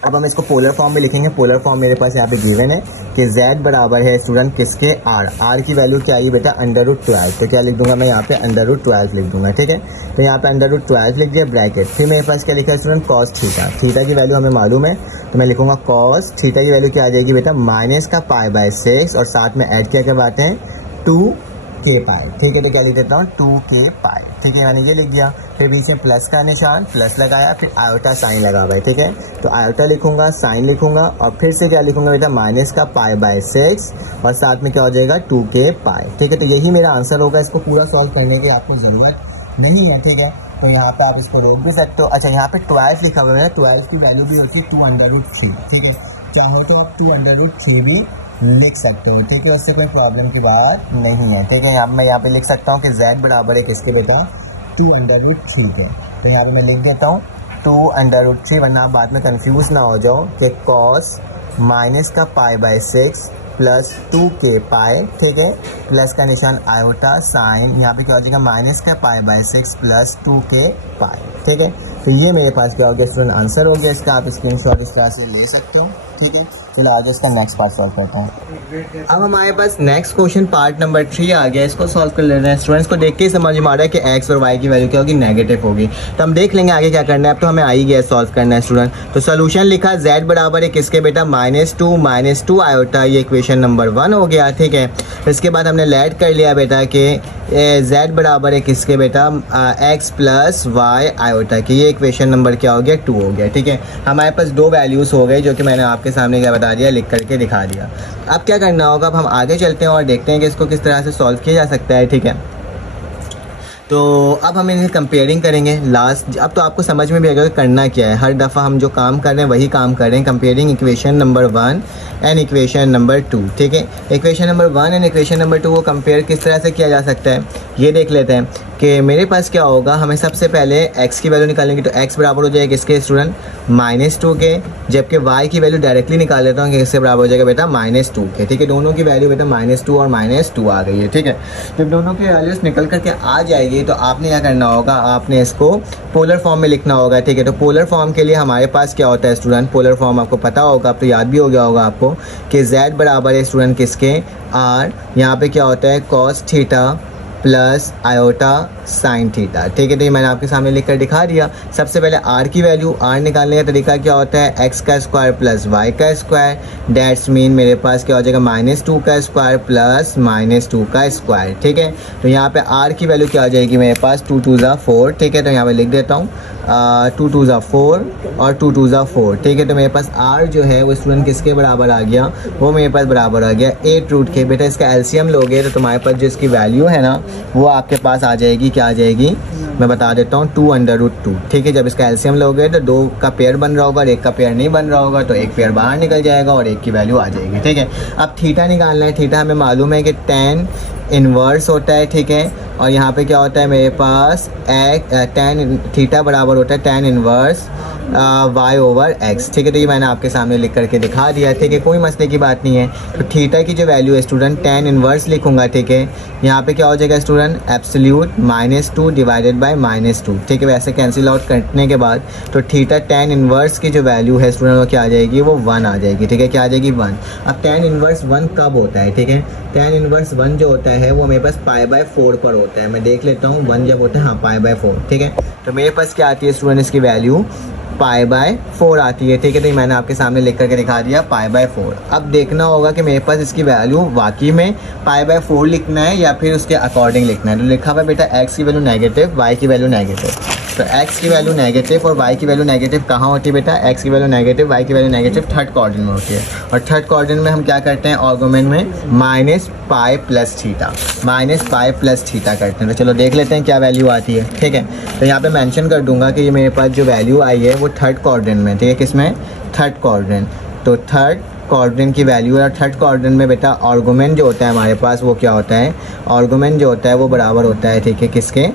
अब हम इसको पोलर फॉर्म में लिखेंगे। पोलर फॉर्म मेरे पास यहाँ पे गिवन है कि z बराबर है स्टूडेंट किसके, r की वैल्यू क्या आई बेटा, √12। तो क्या लिख दूंगा मैं यहाँ पे, √12 लिख दूंगा, ठीक है। तो यहाँ पे √12 लिख दिया ब्रैकेट, फिर मेरे पास क्या लिखा है स्टूडेंट, cos थीटा। थीटा की वैल्यू हमें मालूम है तो मैं लिखूंगा cos थीटा की वैल्यू क्या आ जाएगी बेटा, माइनस का π/6 और साथ में ऐड क्या करवाते हैं 2k π, ठीक है। तो क्या लिख देता हूँ 2k π, ठीक है, मैंने ये लिख दिया। फिर बीच में प्लस का निशान, प्लस लगाया, फिर आयोटा साइन लगा हुआ है, ठीक है। तो आयोटा लिखूंगा, साइन लिखूंगा और फिर से क्या लिखूंगा बेटा, माइनस का π/6 और साथ में क्या हो जाएगा 2k π, ठीक है। तो यही मेरा आंसर होगा। इसको पूरा सॉल्व करने की आपको ज़रूरत नहीं है, ठीक है। तो यहाँ पे आप इसको रोक भी सकते हो। अच्छा यहाँ पे 12 लिखा हुआ है, 12 की वैल्यू भी होती है 2√3, ठीक है। चाहो तो आप 2√3 भी लिख सकते हो, ठीक है, उससे कोई प्रॉब्लम की बात नहीं है, ठीक है। मैं यहाँ पे लिख सकता हूँ कि z बराबर है किसके बेटा, 2√3 के। तो यहाँ पे मैं लिख देता हूँ 2√3, वरना आप बाद में कंफ्यूज ना हो जाओ कि cos माइनस का π/6 प्लस 2k π, ठीक है, प्लस का निशान आयोटा साइन, यहाँ पे क्या हो जाएगा माइनस का π/6 प्लस 2k π, ठीक है। तो ये मेरे पास क्या हो गया स्टूडेंट, आंसर हो गया। इसका आप स्क्रीनशॉट इस तरह से ले सकते हो, ठीक है। चलो आगे इसका नेक्स्ट पार्ट सॉल्व करते हैं। अब हमारे पास नेक्स्ट क्वेश्चन पार्ट नंबर 3 आ गया। इसको सॉल्व कर लेते हैं। स्टूडेंट्स को देख के ही समझ में आ रहा है कि एक्स और वाई की वैल्यू क्या होगी, नेगेटिव होगी। तो हम देख लेंगे आगे क्या करना है। अब तो हमें आ ही गया सॉल्व करना है स्टूडेंट। तो सोल्यूशन लिखा, z बराबर है किसके बेटा, -2 आयोटा, ये इक्वेशन नंबर 1 हो गया, ठीक है। इसके बाद हमने लेट कर लिया बेटा कि z बराबर है किसके बेटा, x प्लस वाई आयोटा की, ये इक्वेशन नंबर क्या हो गया, 2 हो गया, ठीक है। हमारे पास दो वैल्यूज़ हो गए जो कि मैंने आपके सामने क्या बता दिया, लिख करके दिखा दिया। अब क्या करना होगा, अब हम आगे चलते हैं और देखते हैं कि इसको किस तरह से सॉल्व किया जा सकता है, ठीक है। तो अब हम इन्हें कंपेयरिंग करेंगे लास्ट। अब तो आपको समझ में भी आएगा करना क्या है। हर दफ़ा हम जो काम कर रहे हैं वही काम कर रहे हैं। Comparing equation number 1 and equation number 2, ठीक है। Equation number 1 and equation number 2 को कंपेयर किस तरह से किया जा सकता है, ये देख लेते हैं कि मेरे पास क्या होगा। हमें सबसे पहले x की वैल्यू निकालेंगे, तो x बराबर हो जाएगा किसके स्टूडेंट, -2 के, जबकि y की वैल्यू डायरेक्टली निकाल लेता हूँ कि किससे बराबर हो जाएगा बेटा, -2 के, ठीक है। दोनों की वैल्यू बेटा -2 और -2 आ गई है, ठीक है। जब दोनों की वैल्यूज निकल करके आ जाएगी तो आपने क्या करना होगा, आपने इसको पोलर फॉर्म में लिखना होगा, ठीक है। तो पोलर फॉर्म के लिए हमारे पास क्या होता है स्टूडेंट, पोलर फॉर्म आपको पता होगा, अब तो याद भी हो गया होगा आपको कि z बराबर है स्टूडेंट किसके, r, यहाँ पे क्या होता है cos theta plus iota sine theta, ठीक है। तो ये मैंने आपके सामने लिख कर दिखा दिया। सबसे पहले r की वैल्यू, r निकालने का तरीका क्या होता है, x का स्क्वायर प्लस y का स्क्वायर, डेट्स मीन मेरे पास क्या हो जाएगा, -2 का स्क्वायर प्लस -2 का स्क्वायर, ठीक है। तो यहाँ पे r की वैल्यू क्या हो जाएगी मेरे पास, 2 2 ज़ा 4, ठीक है। तो यहाँ पे लिख देता हूँ 2 2 ज़ा 4 और 2 2 ज़ा 4, ठीक है। तो मेरे पास r जो है वो स्टूडेंट किसके बराबर आ गया, वो मेरे पास बराबर आ गया 8 रूट के। बेटा इसका एलसीएम लोगे तो तुम्हारे पास जो इसकी वैल्यू है ना वो आपके पास आ जाएगी, क्या आ जाएगी मैं बता देता हूँ, 2√2, ठीक है। जब इसका एलसीएम लोगे तो 2 का पेयर बन रहा होगा और 1 का पेयर नहीं बन रहा होगा, तो एक पेयर बाहर निकल जाएगा और 1 की वैल्यू आ जाएगी, ठीक है। अब थीटा निकालना है। थीटा हमें मालूम है कि tan इनवर्स होता है, ठीक है। और यहाँ पे क्या होता है मेरे पास tan थीटा बराबर होता है tan इनवर्स y/x, ठीक है। तो ये मैंने आपके सामने लिख करके दिखा दिया, ठीक है, कोई मसले की बात नहीं है। तो थीटा की जो वैल्यू है स्टूडेंट tan इनवर्स लिखूंगा, ठीक है। यहाँ पे क्या हो जाएगा स्टूडेंट, एब्सोल्यूट -2 डिवाइडेड बाय -2, ठीक है। वैसे कैंसिल आउट करने के बाद तो थीटा tan इनवर्स की जो वैल्यू है स्टूडेंट वो क्या आ जाएगी, वो 1 आ जाएगी, ठीक है। क्या आ जाएगी, 1। अब tan इनवर्स 1 कब होता है, ठीक है। tan इनवर्स 1 जो होता है वो मेरे पास π/4 पर होता है। मैं देख लेता हूँ 1 जब होता है, हाँ π/4, ठीक है। तो मेरे पास क्या आती है स्टूडेंट, इसकी वैल्यू π/4 आती है, ठीक है। तो मैंने आपके सामने लिख करके दिखा दिया π/4। अब देखना होगा कि मेरे पास इसकी वैल्यू वाकई में π/4 लिखना है या फिर उसके अकॉर्डिंग लिखना है। तो लिखा हुआ बेटा x की वैल्यू नेगेटिव, y की वैल्यू नेगेटिव। तो x की वैल्यू नेगेटिव और y की वैल्यू नेगेटिव कहाँ होती है बेटा, x की वैल्यू नेगेटिव, y की वैल्यू नेगेटिव थर्ड क्वाड्रेंट में होती है। और थर्ड क्वाड्रेंट में हम क्या करते हैं, आर्गुमेंट में -π+θ करते हैं। तो चलो देख लेते हैं क्या वैल्यू आती है, ठीक है। तो यहाँ पे मेंशन कर दूंगा कि ये मेरे पास जो वैल्यू आई है वो थर्ड क्वाड्रेंट में, ठीक है। किसमें, थर्ड क्वाड्रेंट। तो थर्ड क्वाड्रेंट की वैल्यू है। और थर्ड क्वाड्रेंट में बेटा आर्गुमेंट जो होता है हमारे पास वो क्या होता है, आर्गुमेंट जो होता है वो बराबर होता है, ठीक है, किसके,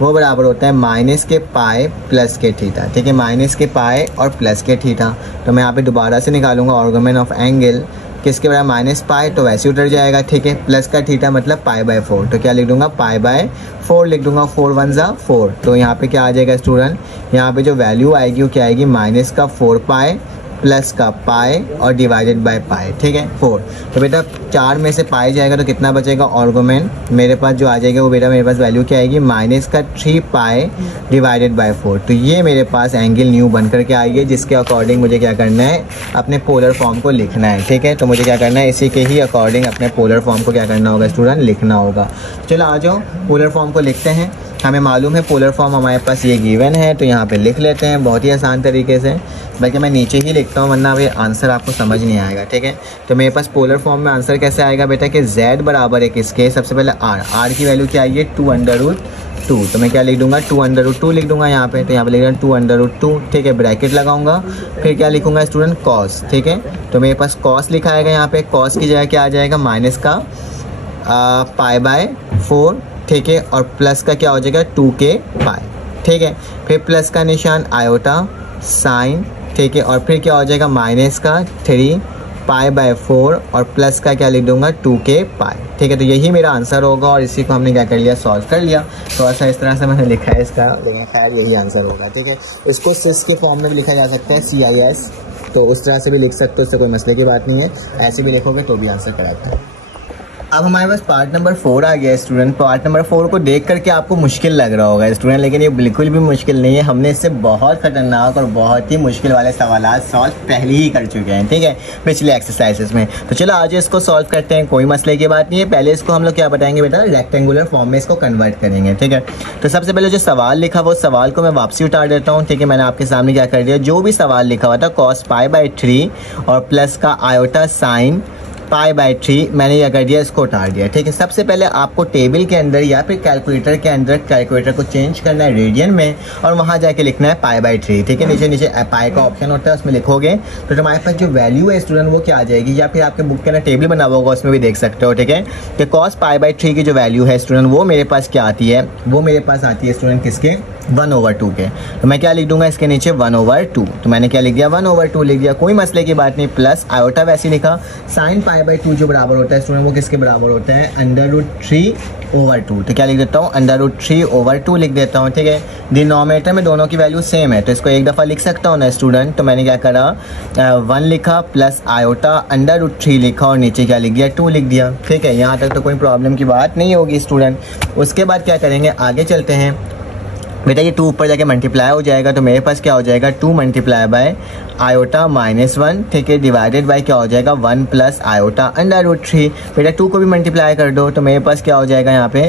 वो बराबर होता है -π + θ, ठीक है, -π और +θ। तो मैं यहाँ पे दोबारा से निकालूंगा आर्गुमेंट ऑफ एंगल किसके बराबर, -π, तो वैसे उतर जाएगा, ठीक है, प्लस का थीटा मतलब π/4। तो क्या लिख दूंगा, π/4 लिख दूंगा, 4 1 ज़ा 4। तो यहाँ पे क्या आ जाएगा स्टूडेंट, यहाँ पे जो वैल्यू आएगी वो क्या आएगी, -4π प्लस का पाई और डिवाइडेड बाय पाई, ठीक है, 4। तो बेटा 4 में से पाई जाएगा तो कितना बचेगा, आर्गुमेंट मेरे पास जो आ जाएगा वो बेटा मेरे पास वैल्यू क्या आएगी, -3π डिवाइडेड बाय 4। तो ये मेरे पास एंगल न्यू बन करके आई है, जिसके अकॉर्डिंग मुझे क्या करना है, अपने पोलर फॉर्म को लिखना है, ठीक है। तो मुझे क्या करना है, इसी के ही अकॉर्डिंग अपने पोलर फॉर्म को क्या करना होगा स्टूडेंट, लिखना होगा। चलो आ जाओ पोलर फॉर्म को लिखते हैं। हमें मालूम है पोलर फॉर्म हमारे पास ये गिवन है, तो यहाँ पे लिख लेते हैं बहुत ही आसान तरीके से, बल्कि मैं नीचे ही लिखता हूँ वरना ये आंसर आपको समझ नहीं आएगा, ठीक है। तो मेरे पास पोलर फॉर्म में आंसर कैसे आएगा बेटा कि z बराबर है किसके, सबसे पहले r की वैल्यू क्या आई है 2√2। तो मैं क्या लिख दूंगा 2√2 लिख दूंगा यहाँ पे। तो यहाँ पे लिख दूंगा 2√2, ठीक है, ब्रैकेट लगाऊंगा, फिर क्या लिखूंगा स्टूडेंट cos, ठीक है। तो मेरे पास cos लिखा आएगा यहाँ पे, cos की जगह क्या आ जाएगा माइनस का π/4, ठीक है, और प्लस का क्या हो जाएगा 2k पाई, ठीक है, फिर प्लस का निशान आयोटा साइन, ठीक है, और फिर क्या हो जाएगा माइनस का 3π/4 और प्लस का क्या लिख दूंगा 2k पाई, ठीक है। तो यही मेरा आंसर होगा और इसी को हमने क्या कर लिया, सॉल्व कर लिया। थोड़ा सा इस तरह से मैंने लिखा है इसका, लेकिन खैर यही आंसर होगा, ठीक है। इसको सिस के फॉर्म में भी लिखा जा सकता है, CIS, तो उस तरह से भी लिख सकते हो, उससे कोई मसले की बात नहीं है, ऐसे भी लिखोगे तो भी आंसर करेक्ट है। अब हमारे पास पार्ट नंबर 4 आ गया स्टूडेंट। पार्ट नंबर 4 को देख करके आपको मुश्किल लग रहा होगा स्टूडेंट, लेकिन ये बिल्कुल भी मुश्किल नहीं है। हमने इससे बहुत खतरनाक और बहुत ही मुश्किल वाले सवाल सॉल्व पहले ही कर चुके हैं, ठीक है, पिछले एक्सरसाइजेस में। तो चलो आज इसको सॉल्व करते हैं, कोई मसले की बात नहीं है। पहले इसको हम लोग क्या बताएंगे बेटा, रेक्टेंगुलर फॉर्म में इसको कन्वर्ट करेंगे, ठीक है। तो सबसे पहले जो सवाल लिखा वो सवाल को मैं वापसी उतार देता हूँ, ठीक है। मैंने आपके सामने क्या कर दिया, जो भी सवाल लिखा हुआ था cos π/3 और प्लस का आयोटा साइन π/3, मैंने यह कर दिया, इसको उतार दिया, ठीक है। सबसे पहले आपको टेबल के अंदर या फिर कैलकुलेटर के अंदर कैलकुलेटर को चेंज करना है रेडियन में और वहाँ जाके लिखना है π/3, ठीक है। नीचे नीचे पाई का ऑप्शन होता है, उसमें लिखोगे तो तुम्हारे पास जो वैल्यू है स्टूडेंट वो क्या आ जाएगी, या फिर आपके बुक के अंदर टेबल बना हुआ होगा उसमें भी देख सकते हो, ठीक है। तो cos π/3 की जो वैल्यू है स्टूडेंट वो मेरे पास क्या आती है, वो मेरे पास आती है स्टूडेंट किसके, 1/2 के। तो मैं क्या लिख दूंगा इसके नीचे 1/2। तो मैंने क्या लिख दिया 1/2 लिख दिया, कोई मसले की बात नहीं। प्लस आयोटा वैसे लिखा, साइन π/2 जो बराबर होता है स्टूडेंट वो किसके बराबर होता है, √3/2। तो क्या लिख देता हूँ, √3/2 लिख देता हूँ, ठीक है। डिनोमिनेटर में दोनों की वैल्यू सेम है तो इसको एक दफ़ा लिख सकता हूँ ना स्टूडेंट। तो मैंने क्या करा 1 लिखा प्लस आयोटा √3 लिखा और नीचे क्या लिख दिया 2 लिख दिया, ठीक है। यहाँ तक तो कोई प्रॉब्लम की बात नहीं होगी स्टूडेंट। उसके बाद क्या करेंगे, आगे चलते हैं बेटा। ये 2 ऊपर जाके मल्टीप्लाई हो जाएगा तो मेरे पास क्या हो जाएगा 2 × आयोटा -1, ठीक है, डिवाइडेड बाय क्या हो जाएगा 1 प्लस आयोटा √3। बेटा 2 को भी मल्टीप्लाई कर दो तो मेरे पास क्या हो जाएगा यहाँ पे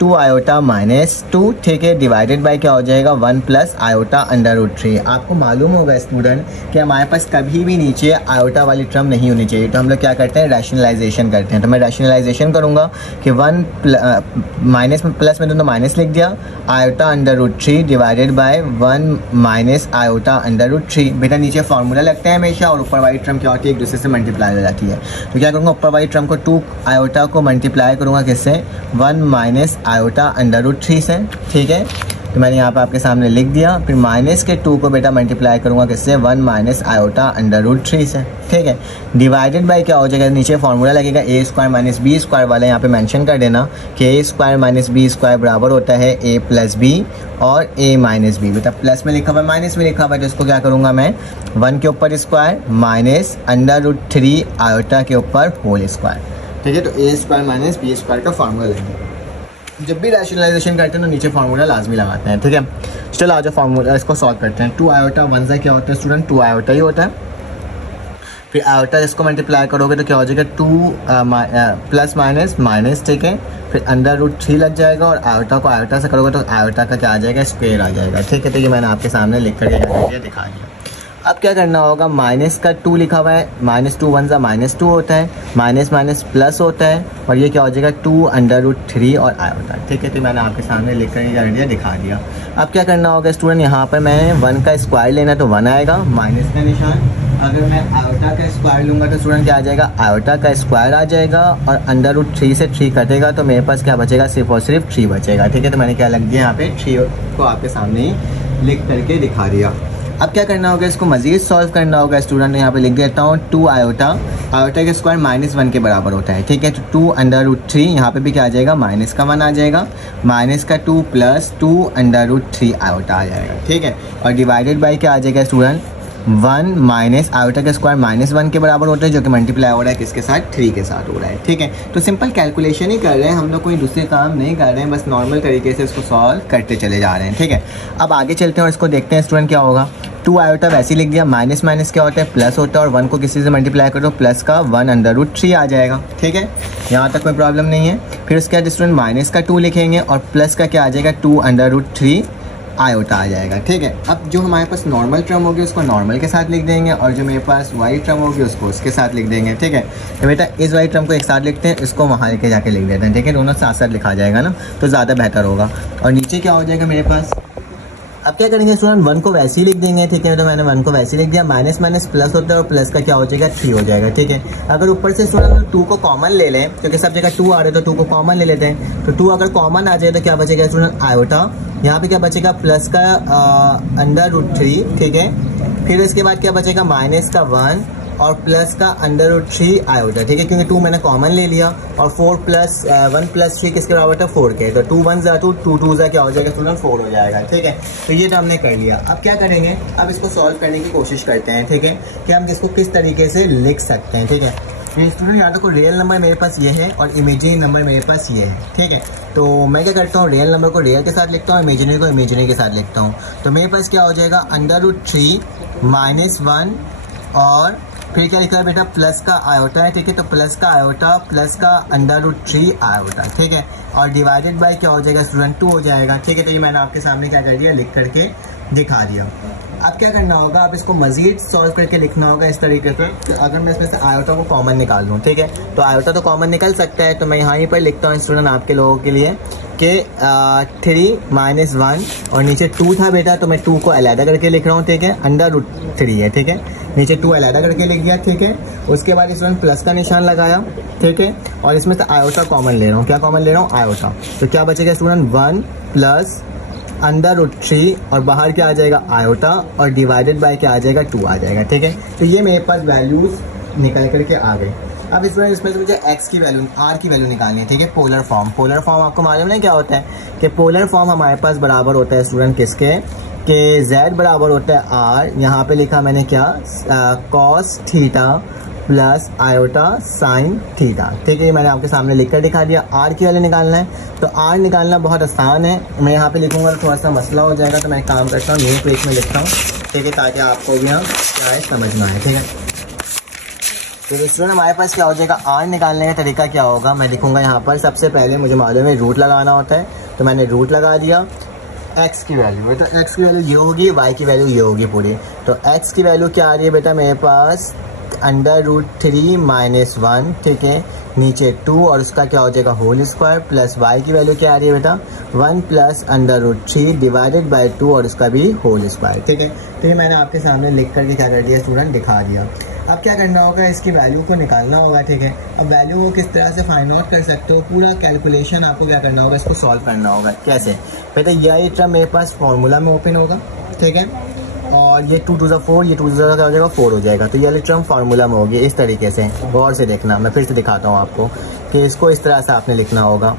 2 आयोटा -2, ठीक है, डिवाइडेड बाय क्या हो जाएगा 1 प्लस आयोटा √3। आपको मालूम होगा स्टूडेंट कि हमारे पास कभी भी नीचे आयोटा वाली टर्म नहीं होनी चाहिए, तो हम लोग क्या करते हैं रैशनलाइजेशन करते हैं। तो मैं रैशनलाइजेशन करूँगा कि 1 माइनस में प्लस में दोनों माइनस लिख दिया, iota √3 divided bye 1 minus iota √3। बेटा नीचे फार्मूला लगता है हमेशा और ऊपर वाली टर्म क्या होती है एक दूसरे से मल्टीप्लाई हो जाती है। तो क्या करूँगा ऊपर वाली टर्म को 2 आयोटा को मल्टीप्लाई करूँगा किससे 1 माइनस आयोटा √3 से, ठीक है। तो मैंने यहाँ पे आपके सामने लिख दिया। फिर माइनस के 2 को बेटा मल्टीप्लाई करूँगा किससे 1 माइनस आयोटा √3 से, ठीक है। डिवाइडेड बाय क्या हो जाएगा, नीचे फार्मूला लगेगा a² - b² वाला, यहाँ पे मेंशन कर देना कि a² - b² बराबर होता है a + b और a - b। बेटा प्लस में लिखा हुआ है माइनस में लिखा हुआ है तो इसको क्या करूँगा मैं 1 के ऊपर स्क्वायर माइनस √3 आयोटा के ऊपर होल स्क्वायर, ठीक है। तो ए स्क्वायर माइनस बी स्क्वायर का फार्मूला लेंगे। जब भी रैशनलाइजेशन करते हैं तो नीचे फार्मूला लाजमी लगाते हैं, ठीक है। चलो आज फार्मूला इसको सॉल्व करते हैं। 2 आयोटा 1 सा क्या होता है स्टूडेंट, 2 आयोटा ही होता है। फिर आयोटा इसको मल्टीप्लाई करोगे तो क्या हो जाएगा 2 प्लस माइनस माइनस, ठीक है। फिर अंडर√3 लग जाएगा और आयोटा को आयोटा से करोगे तो आयोटा का क्या आ जाएगा, स्क्वायर आ जाएगा, ठीक है। तो ये मैंने आपके सामने लिख करके दिखा दिया। अब क्या करना होगा, माइनस का 2 लिखा हुआ है, -2 1 सा -2 होता है, माइनस माइनस प्लस होता है और ये क्या हो जाएगा 2 अंडर√3 और आयोटा, ठीक है। तो मैंने आपके सामने लिख कर दिखा दिया। अब क्या करना होगा स्टूडेंट, यहाँ पर मैं 1 का स्क्वायर लेना है तो 1 आएगा, माइनस का निशान। अगर मैं आयोटा का स्क्वायर लूँगा तो स्टूडेंट क्या आ जाएगा, आयोटा का स्क्वायर आ जाएगा और अंडर√3 से 3 कटेगा तो मेरे पास क्या बचेगा, सिर्फ और सिर्फ 3 बचेगा, ठीक है। तो मैंने क्या लग दिया यहाँ पे 3 को आपके सामने ही लिख करके दिखा दिया। अब क्या करना होगा, इसको मज़ीद सॉल्व करना होगा स्टूडेंट। यहाँ पे लिख देता हूँ 2 आयोटा, आयोटा का स्क्वायर -1 के बराबर होता है, ठीक है। तो 2 अंडर√3 यहाँ पे भी क्या आ जाएगा, माइनस का 1 आ जाएगा, माइनस का 2 प्लस 2 अंडर√3 आयोटा आ जाएगा, ठीक है। और डिवाइडेड बाई क्या आ जाएगा स्टूडेंट, 1 माइनस आयोटा का स्क्वायर -1 के बराबर होता है जो कि मल्टीप्लाई हो रहा है किसके साथ, 3 के साथ हो रहा है, ठीक है। तो सिंपल कैलकुलेशन ही कर रहे हैं हम लोग, कोई दूसरे काम नहीं कर रहे हैं, बस नॉर्मल तरीके से इसको सॉल्व करते चले जा रहे हैं, ठीक है। अब आगे चलते हैं और इसको देखते हैं स्टूडेंट क्या होगा। 2 आयोटा वैसे ही लिख दिया, माइनस माइनस क्या होता है, प्लस होता है और 1 को किसी से मल्टीप्लाई करो प्लस का 1 अंडर√3 आ जाएगा, ठीक है। यहाँ तक कोई प्रॉब्लम नहीं है। फिर उसके बाद स्टूडेंट माइनस का 2 लिखेंगे और प्लस का क्या आ जाएगा 2 अंडर√3 आयोटा आ जाएगा, ठीक है। अब जो हमारे पास नॉर्मल टर्म होगी उसको नॉर्मल के साथ लिख देंगे और जो मेरे पास वाई टर्म होगी उसको उसके साथ लिख देंगे, ठीक है। तो बेटा इस वाई टर्म को एक साथ लिखते हैं, इसको वहाँ लेके जाके लिख देते हैं, ठीक है। दोनों साथ साथ लिखा जाएगा ना तो ज़्यादा बेहतर होगा। और नीचे क्या हो जाएगा मेरे पास, अब क्या करेंगे स्टूडेंट, 1 को वैसे ही लिख देंगे, ठीक है। तो मैंने 1 को वैसे ही लिख दिया, माइनस माइनस प्लस होता है और प्लस का क्या हो जाएगा 3 हो जाएगा, ठीक है। अगर ऊपर से स्टूडेंट 2 को कॉमन ले लें क्योंकि सब जगह 2 आ रहे हैं तो 2 को कॉमन ले लेते हैं। तो 2 अगर कॉमन आ जाए तो क्या बचेगा स्टूडेंट, आयोटा, यहाँ पे क्या बचेगा प्लस का अंडर√3, ठीक है। फिर इसके बाद क्या बचेगा माइनस का 1 और प्लस का अंडर√3 आयोटा, ठीक है, क्योंकि 2 मैंने कॉमन ले लिया और 4 प्लस 1 प्लस 3 किसके बराबर था, 4 के। तो 2 1 2 2 2 क्या हो जाएगा स्टूडेंट, 4 हो जाएगा, ठीक है। तो ये तो हमने कर लिया। अब क्या करेंगे, अब इसको सॉल्व करने की कोशिश करते हैं, ठीक है, कि हम इसको किस तरीके से लिख सकते हैं, ठीक है। स्टूडेंट यहाँ देखो रियल नंबर मेरे पास ये है और इमेजिनरी नंबर मेरे पास ये है, ठीक है। तो मैं क्या करता हूँ, रियल नंबर को रियल के साथ लिखता हूँ, इमेजिनरी को इमेजिनरी के साथ लिखता हूँ। तो मेरे पास क्या हो जाएगा अंडर√3 -1 और फिर क्या लिखा है बेटा प्लस का आयोटा है, ठीक है। तो प्लस का आयोटा प्लस का अंडर√3 आयोटा, ठीक है। और डिवाइडेड बाय क्या हो जाएगा स्टूडेंट 2 हो जाएगा, ठीक है। तो ये मैंने आपके सामने क्या कर दिया, लिख करके दिखा दिया। अब क्या करना होगा, आप इसको मजीद सॉल्व करके लिखना होगा इस तरीके से कि अगर मैं इसमें से आयोटा को कॉमन निकाल दूँ, ठीक है। तो आयोटा तो कॉमन निकल सकता है, तो मैं यहाँ पर लिखता हूँ स्टूडेंट आपके लोगों के लिए कि 3 - 1 और नीचे 2 था बेटा तो मैं 2 को अलहदा करके लिख रहा हूँ, ठीक है। अंडर√3 है, ठीक है, नीचे 2 अलहदा करके लिख दिया, ठीक है। उसके बाद इसमें प्लस का निशान लगाया, ठीक है, और इसमें से आयोटा कॉमन ले रहा हूँ। क्या कॉमन ले रहा हूँ, आयोटा। तो क्या बचेगा स्टूडेंट 1 प्लस अंडर√3 और बाहर क्या आ जाएगा आयोटा और डिवाइडेड बाय क्या आ जाएगा 2 आ जाएगा, ठीक है। तो ये मेरे पास वैल्यूज निकल करके आ गई। अब इसमें से मुझे x की वैल्यू r की वैल्यू निकालनी है, ठीक है। पोलर फॉर्म, पोलर फॉर्म आपको मालूम है क्या होता है कि पोलर फॉर्म हमारे पास बराबर होता है स्टूडेंट किसके, कि z बराबर होता है r, यहाँ पे लिखा मैंने क्या cos theta plus iota sine theta, ठीक है। ये मैंने आपके सामने लिख कर दिखा दिया। r की वैल्यू निकालना है तो r निकालना बहुत आसान है, मैं यहाँ पे लिखूंगा तो थोड़ा सा मसला हो जाएगा, तो मैं काम करता हूँ न्यू पेज में लिखता हूँ, ठीक है, ताकि आपको भी यहाँ क्या है समझ में आए, ठीक है। तो स्टूडेंट हमारे पास क्या हो जाएगा, r निकालने का तरीका क्या होगा, मैं लिखूंगा यहाँ पर सबसे पहले मुझे मालूम है रूट लगाना होता है, तो मैंने रूट लगा दिया। x की वैल्यू है तो x की वैल्यू ये होगी, y की वैल्यू ये होगी पूरी। तो x की वैल्यू क्या आ रही है बेटा मेरे पास अंडर√3 -1, ठीक है, नीचे 2 और उसका क्या हो जाएगा होल स्क्वायर प्लस y की वैल्यू क्या आ रही है बेटा 1 प्लस अंडर√3 डिवाइडेड बाय 2 और उसका भी होल स्क्वायर, ठीक है। तो ये मैंने आपके सामने लिख करके क्या कर दिया स्टूडेंट, दिखा दिया। अब क्या करना होगा, इसकी वैल्यू को निकालना होगा, ठीक है। अब वैल्यू को किस तरह से फाइंड आउट कर सकते हो, पूरा कैलकुलेशन आपको क्या करना होगा, इसको सॉल्व करना होगा। कैसे बेटा, यही टर्म मेरे पास फॉर्मूला में ओपन होगा, ठीक है, और ये 2 2 4, ये 2 2 क्या हो जाएगा 4 हो जाएगा। तो ये वाली टर्म फार्मूला में होगी इस तरीके से, गौर से देखना, मैं फिर से दिखाता हूँ आपको कि इसको इस तरह से आपने लिखना होगा।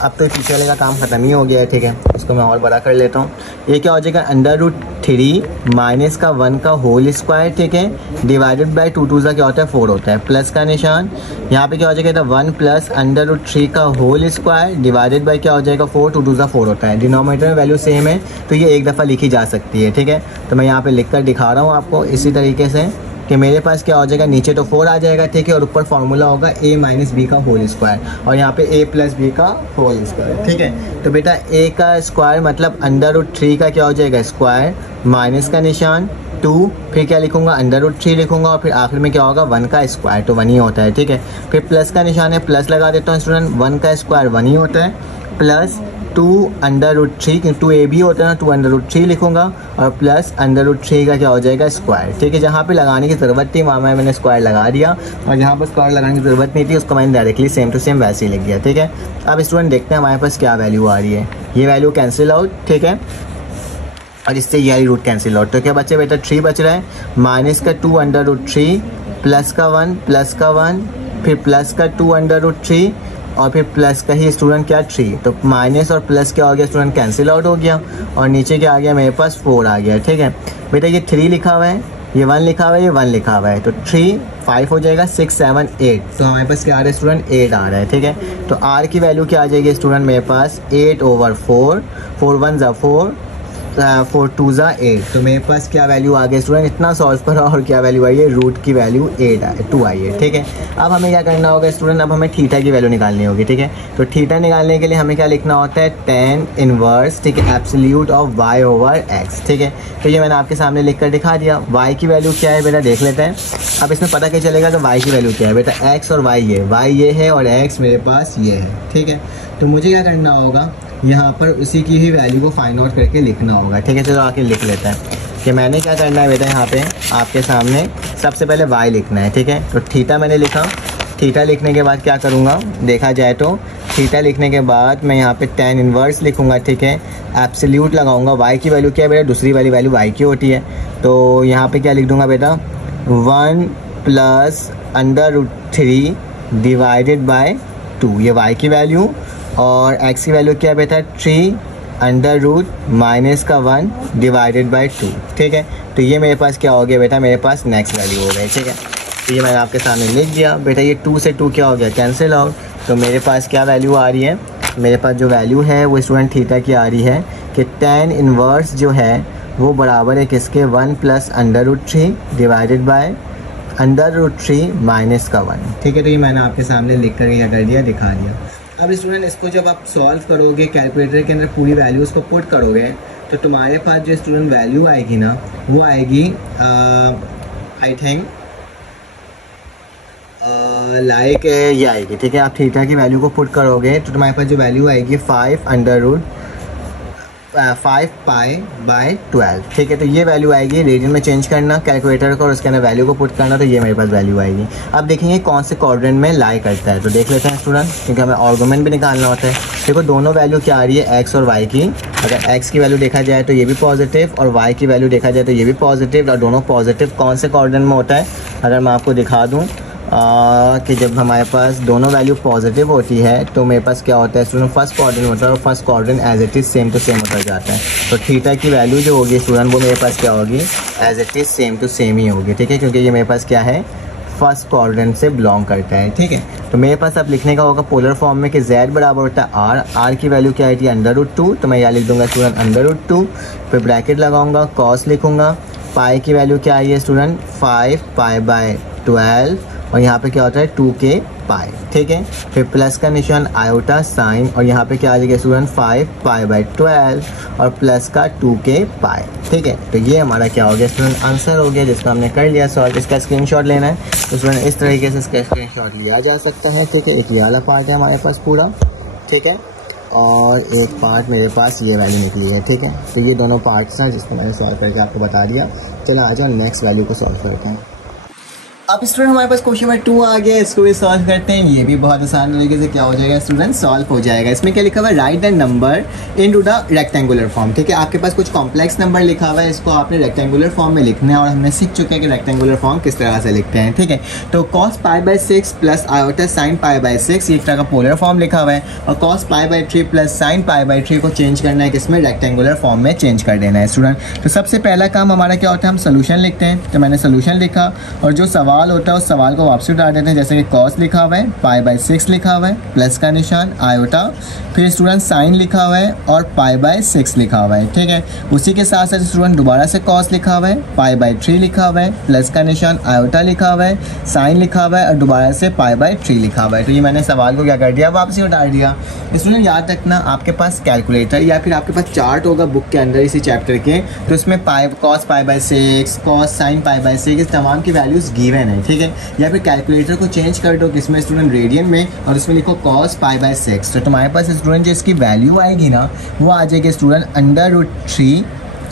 अब तो पीछे वाले का काम ख़त्म ही हो गया है, ठीक है, इसको मैं और बड़ा कर लेता हूँ। ये क्या हो जाएगा अंडर रूट 3 माइनस का 1 का होल स्क्वायर, ठीक है, डिवाइडेड बाय 2 2 क्या होता है 4 होता है, प्लस का निशान, यहाँ पे क्या हो जाएगा 1 प्लस अंडर रूट 3 का होल स्क्वायर डिवाइडेड बाय क्या हो जाएगा 4, 2 2 4 होता है। डिनोमिनेटर में वैल्यू सेम है तो ये एक दफ़ा लिखी जा सकती है, ठीक है। तो मैं यहाँ पे लिख कर दिखा रहा हूँ आपको इसी तरीके से कि मेरे पास क्या हो जाएगा, नीचे तो 4 आ जाएगा, ठीक है, और ऊपर फार्मूला होगा a माइनस बी का होल स्क्वायर और यहाँ पे a प्लस बी का होल स्क्वायर, ठीक है। तो बेटा a का स्क्वायर मतलब अंडर रूट 3 का क्या हो जाएगा स्क्वायर, माइनस का निशान 2, फिर क्या लिखूंगा अंडर रूट 3 लिखूंगा और फिर आखिर में क्या होगा 1 का स्क्वायर, तो 1 ही होता है, ठीक है। फिर प्लस का निशान है, प्लस लगा देता हूँ स्टूडेंट, 1 का स्क्वायर 1 ही होता है, प्लस 2 अंडर रूट 3, क्योंकि 2a भी होता है ना, 2 अंडर रूट 3 लिखूंगा और प्लस अंडर रूट 3 का क्या हो जाएगा स्क्वायर, ठीक है। जहाँ पे लगाने की ज़रूरत थी वहाँ मैंने स्क्वायर लगा दिया और जहाँ पर स्क्वायर लगाने की ज़रूरत नहीं थी उसको मैंने डायरेक्टली सेम टू सेम वैसे ही लिख दिया, ठीक है। अब स्टूडेंट देखते हैं हमारे पास क्या वैल्यू आ रही है, ये वैल्यू कैंसिल आउट, ठीक है, और इससे ये रूट कैंसिल आउट, तो क्या बचे बेटा 3 बच रहा है, माइनस का 2 अंडर रूट 3 प्लस का 1 फिर प्लस का 2 अंडर रूट 3 और फिर प्लस का ही स्टूडेंट क्या 3, तो माइनस और प्लस क्या हो गया स्टूडेंट कैंसिल आउट हो गया और नीचे क्या आ गया मेरे पास 4 आ गया, ठीक है। बेटा ये 3 लिखा हुआ है, ये 1 लिखा हुआ है, ये 1 लिखा हुआ है, तो 3 5 हो जाएगा 6 7 8, तो हमारे पास क्या आ रहा है स्टूडेंट 8 आ रहा है, ठीक है। तो r की वैल्यू क्या आ जाएगी स्टूडेंट मेरे पास 8/4, 4 1 ज़ा 4 4 2 ज़ा 8, तो मेरे पास क्या वैल्यू आ गई स्टूडेंट, इतना सॉल्व करा और क्या वैल्यू आई है, रूट की वैल्यू 2 आई है, ठीक है। अब हमें क्या करना होगा स्टूडेंट, अब हमें थीटा की वैल्यू निकालनी होगी, ठीक है। तो थीटा निकालने के लिए हमें क्या लिखना होता है, tan इनवर्स, ठीक है, एब्सोल्यूट ऑफ y/x, ठीक है। तो ये मैंने आपके सामने लिख कर दिखा दिया। y की वैल्यू क्या है बेटा देख लेते हैं, अब इसमें पता क्या चलेगा कि y की वैल्यू क्या है बेटा, x और y ये है और x मेरे पास ये है, ठीक है। तो मुझे क्या करना होगा, यहाँ पर उसी की ही वैल्यू को फाइंड आउट करके लिखना होगा, ठीक है। चलो आके लिख लेते हैं कि मैंने क्या करना है बेटा, यहाँ पे आपके सामने सबसे पहले y लिखना है, ठीक है। तो थीटा मैंने लिखा, थीटा लिखने के बाद क्या करूँगा, देखा जाए तो थीटा लिखने के बाद मैं यहाँ पे tan इनवर्स लिखूँगा, ठीक है, एब्सोल्यूट लगाऊंगा, y की वैल्यू क्या है बेटा, दूसरी वाली वैल्यू y की होती है, तो यहाँ पे क्या लिख दूँगा बेटा 1 plus under root 3 divided by 2, ये y की वैल्यू, और x की वैल्यू क्या है बेटा 3 अंडर रूट माइनस का 1 डिवाइडेड बाय 2, ठीक है। तो ये मेरे पास क्या हो गया बेटा, मेरे पास नेक्स्ट वैल्यू हो गई, ठीक है। तो ये मैंने आपके सामने लिख दिया बेटा, ये 2 से 2 क्या हो गया कैंसिल आउट, तो मेरे पास क्या वैल्यू आ रही है, मेरे पास जो वैल्यू है वो स्टूडेंट थीटा की आ रही है कि tan इनवर्स जो है वो बराबर है किसके, 1 plus under root 3 divided by under root 3 minus का 1, ठीक है। तो ये मैंने आपके सामने लिख कर क्या कर दिया, दिखा दिया। अब स्टूडेंट इसको जब आप सॉल्व करोगे कैलकुलेटर के अंदर पूरी वैल्यूज़ को पुट करोगे तो तुम्हारे पास जो स्टूडेंट वैल्यू आएगी ना वो आएगी आई थिंक लाइक ये आएगी, ठीक है। आप थीटा की वैल्यू को पुट करोगे तो तुम्हारे पास जो वैल्यू आएगी 5 अंडर रूट 5 पाई बाय 12, ठीक है। तो ये वैल्यू आएगी, रीजन में चेंज करना कैलकुलेटर को और उसके अंदर वैल्यू को पुट करना, तो ये मेरे पास वैल्यू आएगी। अब देखेंगे कौन से क्वाड्रेंट में लाई करता है, तो देख लेते हैं स्टूडेंट, क्योंकि हमें आर्गुमेंट भी निकालना होता है। देखो दोनों वैल्यू क्या आ रही है, x और y की, अगर x की वैल्यू देखा जाए तो ये भी पॉजिटिव और y की वैल्यू देखा जाए तो ये भी पॉजिटिव, और दोनों पॉजिटिव कौन से क्वाड्रेंट में होता है, अगर मैं आपको दिखा दूँ कि जब हमारे पास दोनों वैल्यू पॉजिटिव होती है तो मेरे पास क्या होता है स्टूडेंट, फर्स्ट क्वाड्रेंट होता है और first quadrant as it is same to same होता जाता है। तो थीटा की वैल्यू जो होगी स्टूडेंट वो मेरे पास क्या होगी, as it is same to same ही होगी, ठीक है, क्योंकि ये मेरे पास क्या है फर्स्ट क्वाड्रेंट से बिलोंग करता है, ठीक है। तो मेरे पास अब लिखने का होगा पोलर फॉर्म में कि z बराबर होता है r की वैल्यू क्या आई थी अंडर रूट 2, तो मैं यहाँ लिख दूंगा स्टूडेंट अंडर रूट 2, फिर ब्रैकेट लगाऊंगा, कॉस लिखूंगा, पाई की वैल्यू क्या आई है स्टूडेंट 5 पाई बाय 12 और यहाँ पे क्या होता है 2k पाई, ठीक है। फिर प्लस का निशान आयोटा साइन और यहाँ पे क्या आ जाएगा स्टूडेंट 5 पाई बाय 12 और प्लस का 2k पाई, ठीक है। तो ये हमारा क्या हो गया स्टूडेंट, आंसर हो गया जिसको हमने कर लिया सॉल्व। इसका स्क्रीनशॉट लेना है तो स्टूडेंट इस तरीके से इसका स्क्रीनशॉट लिया जा सकता है, ठीक है। एक ये वाला पार्ट है हमारे पास पूरा, ठीक है, और एक पार्ट मेरे पास ये वैल्यू निकली है, ठीक है। तो ये दोनों पार्ट्स हैं जिसको मैंने सॉल्व करके आपको बता दिया। चलो आ जाओ नेक्स्ट वैल्यू को सॉल्व करते हैं। अब स्टूडेंट हमारे पास क्वेश्चन नंबर 2 आ गया, इसको भी सॉल्व करते हैं। ये भी बहुत आसान तरीके से क्या हो जाएगा स्टूडेंट, सॉल्व हो जाएगा। इसमें क्या लिखा हुआ है, right the number into the rectangular form. ठीक है, आपके पास कुछ कॉम्प्लेक्स नंबर लिखा हुआ है, इसको आपने रेक्टेंगुलर फॉर्म में लिखना है और हमने सीख चुके हैं कि रेक्टेंगुलर फॉर्म किस तरह से लिखते हैं। ठीक है, तो cos π/6 प्लस आयोटा sin π/6 ये एक तरह का पोलर फॉर्म लिखा हुआ है, और cos π/3 प्लस sin π/3 को चेंज करना है किसमें, रेक्टेंगुलर फॉर्म में चेंज कर देना है स्टूडेंट। तो सबसे पहला काम हमारा क्या होता है, हम सोल्यूशन लिखते हैं। तो मैंने सोल्यूशन लिखा और जो सवाल होता है उस सवाल को वापसी उतार देते हैं। जैसे कि cos लिखा हुआ है, π/6 लिखा हुआ है, प्लस का निशान आयोटा, फिर स्टूडेंट sin लिखा हुआ है और π/6 लिखा हुआ है। ठीक है, उसी के साथ साथ स्टूडेंट दोबारा से cos लिखा हुआ है, π/3 लिखा हुआ है, प्लस का निशान आयोटा लिखा हुआ है, sin लिखा हुआ है और दोबारा से π/3 लिखा हुआ है। तो ये मैंने सवाल को क्या कर दिया, वापसी उतार दिया। स्टूडेंट याद रखना, आपके पास कैलकुलेटर या फिर आपके पास चार्ट होगा बुक के अंदर इसी चैप्टर के, तो इसमें cos π/6, cos sin π/6 इस तमाम की वैल्यूज़ गिवन है। ठीक है, या फिर कैलकुलेटर को चेंज कर दो किसमें स्टूडेंट, रेडियन में, और उसमें लिखो cos π/6। तो तुम्हारे पास स्टूडेंट जो इसकी वैल्यू आएगी ना, वो आ जाएगी स्टूडेंट √3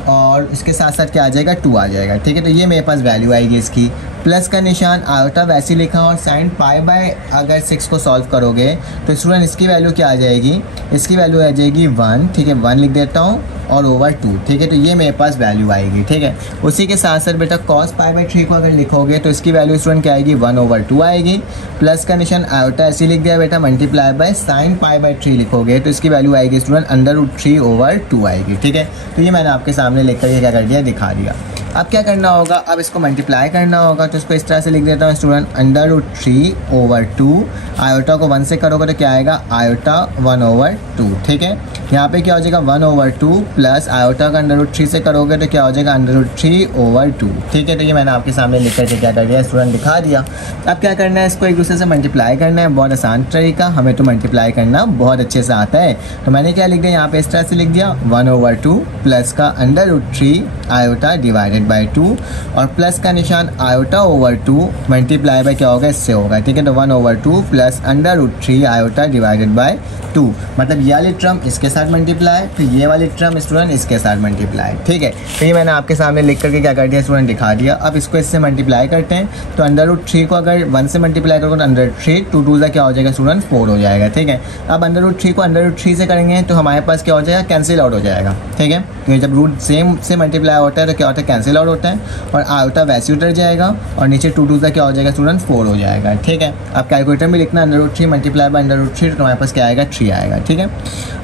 और इसके साथ साथ क्या आ जाएगा, 2 आ जाएगा। ठीक है, तो ये मेरे पास वैल्यू आएगी इसकी, प्लस का निशान आयोटा वैसे लिखा और sin π/अगर 6 को सॉल्व करोगे तो स्टूडेंट इसकी वैल्यू क्या आ जाएगी, इसकी वैल्यू आ जाएगी 1। ठीक है, 1 लिख देता हूँ और ओवर 2। ठीक है, तो ये मेरे पास वैल्यू आएगी। ठीक है, उसी के साथ साथ बेटा cos π/3 को अगर लिखोगे तो इसकी वैल्यू स्टूडेंट क्या आएगी, 1/2 आएगी, प्लस का निशान आयोटा ऐसे लिख दिया बेटा, मल्टीप्लाई बाय sin π/3 लिखोगे तो इसकी वैल्यू आएगी स्टूडेंट √3/2 आएगी। ठीक है, तो ये मैंने आपके सामने लिख कर क्या कर दिया, दिखा दिया। अब क्या करना होगा, अब इसको मल्टीप्लाई करना होगा, तो इसको इस तरह से लिख देता हूँ स्टूडेंट, √3/2 आयोटा को 1 से करोगे तो क्या आएगा, आयोटा 1/2। ठीक है, यहाँ पे क्या हो जाएगा 1/2 प्लस आयोटा का √3 से करोगे तो क्या हो जाएगा √3/2। ठीक है, तो ये मैंने आपके सामने लिख करके क्या कर दिया स्टूडेंट, दिखा दिया। अब क्या करना है, इसको एक दूसरे से मल्टीप्लाई करना है, बहुत आसान तरीका, हमें तो मल्टीप्लाई करना बहुत अच्छे से आता है। तो मैंने क्या लिख दिया यहाँ पे, इस तरह से लिख दिया 1/2 प्लस का √3 आयोटा डिवाइडेड बाई 2 और प्लस का निशान आयोटा/2 मल्टीप्लाई बाय क्या होगा, इससे होगा। ठीक है, तो 1/2 प्लस √3 आयोटा डिवाइडेड बाय 2, मतलब ये वाली टर्म इसके साथ मल्टीप्लाई, फिर ये वाली टर्म स्टूडेंट इसके साथ मल्टीप्लाई। ठीक है, तो ये मैंने आपके सामने लिख करके क्या कर दिया स्टूडेंट, दिखा दिया। अब इसको इससे मल्टीप्लाई करते हैं, तो √3 को अगर 1 से मल्टीप्लाई करोगे तो √3, 2 2 क्या हो जाएगा स्टूडेंट, 4 हो जाएगा। ठीक है, अब √3 को √3 से करेंगे तो हमारे पास क्या हो जाएगा, कैंसिल आउट हो जाएगा। ठीक है, तो जब रूट सेम से मल्टीप्लाई होता है तो क्या होता है, कैंसिल आउट होता है और आयोटा वैसे उतर जाएगा और नीचे 2 2 क्या हो जाएगा स्टूडेंट, 4 हो जाएगा। ठीक है, अब कैलकुलेटर में लिखना √3 मल्टीप्लाई बाय √3 तो हमारे पास क्या आएगा, 3 आएगा। ठीक है,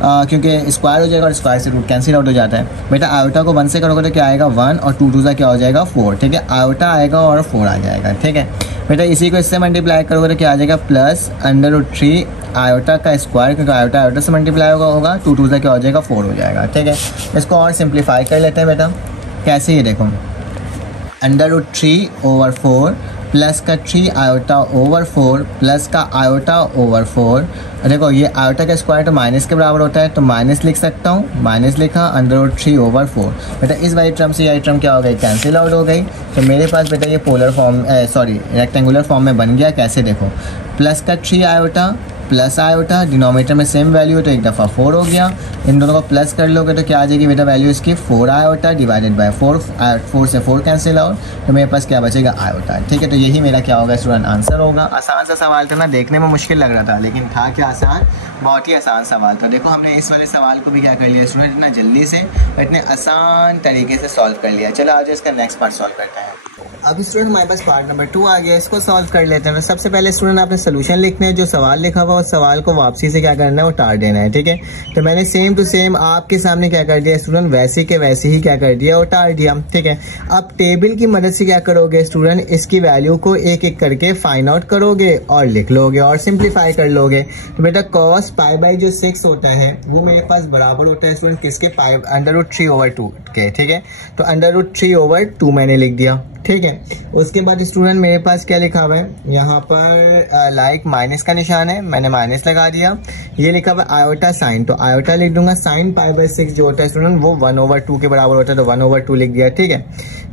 क्योंकि स्क्वायर हो जाएगा और स्क्वायर से रूट कैंसिल आउट हो जाता है। बेटा आयोटा को 1 से करोगे तो क्या आएगा, 1 और 2 2 क्या हो जाएगा, 4। ठीक है, आयोटा आएगा और 4 आ जाएगा। ठीक है बेटा, इसी को इससे मल्टीप्लाई करोगे तो क्या आ जाएगा, प्लस √3 आयोटा का स्क्वायर, क्योंकि आयोटा आयोटा से मल्टीप्लाई होगा, 2 2 क्या हो जाएगा, 4 हो जाएगा। ठीक है, इसको और सिंप्लीफाई कर लेते हैं बेटा, कैसे, ये देखो √3/4 प्लस का 3 आयोटा/4 प्लस का आयोटा/4। देखो ये आयोटा का स्क्वायर तो माइनस के बराबर होता है, तो माइनस लिख सकता हूँ, माइनस लिखा, √3/4। बेटा इस वाली टर्म से ये टर्म क्या हो गई, कैंसिल आउट हो गई। तो मेरे पास बेटा ये पोलर फॉर्म रेक्टेंगुलर फॉर्म में बन गया। कैसे, देखो प्लस का 3 आयोटा प्लस आयोटा, डिनोमिनेटर में सेम वैल्यू है तो एक दफ़ा 4 हो गया, इन दोनों को प्लस कर लोगे तो क्या आ जाएगी बेटा, वैल्यू इसकी 4 आयोटा डिवाइडेड बाय 4, 4 से 4 कैंसिल आउट, तो मेरे पास क्या बचेगा, आयोटा। ठीक है, तो यही मेरा क्या होगा स्टूडेंट, आंसर होगा। आसान सा सवाल था ना, देखने में मुश्किल लग रहा था लेकिन था क्या आसान, बहुत ही आसान सवाल था। देखो हमने इस वाले सवाल को भी क्या कर लिया स्टूडेंट, इतना जल्दी से इतने आसान तरीके से सॉल्व कर लिया। चलो आज इसका नेक्स्ट पार्ट सॉल्व करते हैं। अब स्टूडेंट हमारे पास पार्ट नंबर 2 आ गया, इसको सॉल्व कर लेते हैं। तो सबसे पहले स्टूडेंट आपने सोल्यूशन लिखना है, जो सवाल लिखा हुआ उस सवाल को वापसी से क्या करना है, वो उतार देना है। ठीक है, तो मैंने सेम टू सेम आपके सामने क्या कर दिया स्टूडेंट, वैसे के वैसे ही क्या कर दिया, उतार दिया। ठीक है, अब टेबल की मदद से क्या करोगे स्टूडेंट, इसकी वैल्यू को एक एक करके फाइंड आउट करोगे और लिख लोगे और सिंप्लीफाई कर लोगे। तो बेटा cos π/6 होता है वो मेरे पास बराबर होता है स्टूडेंट किसके, √3/2 के। ठीक है, तो √3/2 मैंने लिख दिया। ठीक है, उसके बाद स्टूडेंट मेरे पास क्या लिखा हुआ है, यहाँ पर लाइक माइनस का निशान है, मैंने माइनस लगा दिया। ये लिखा हुआ है आयोटा साइन, तो आयोटा लिख दूंगा, sin π/6 जो होता है स्टूडेंट वो 1/2 के बराबर होता है, तो 1/2 लिख दिया। ठीक है,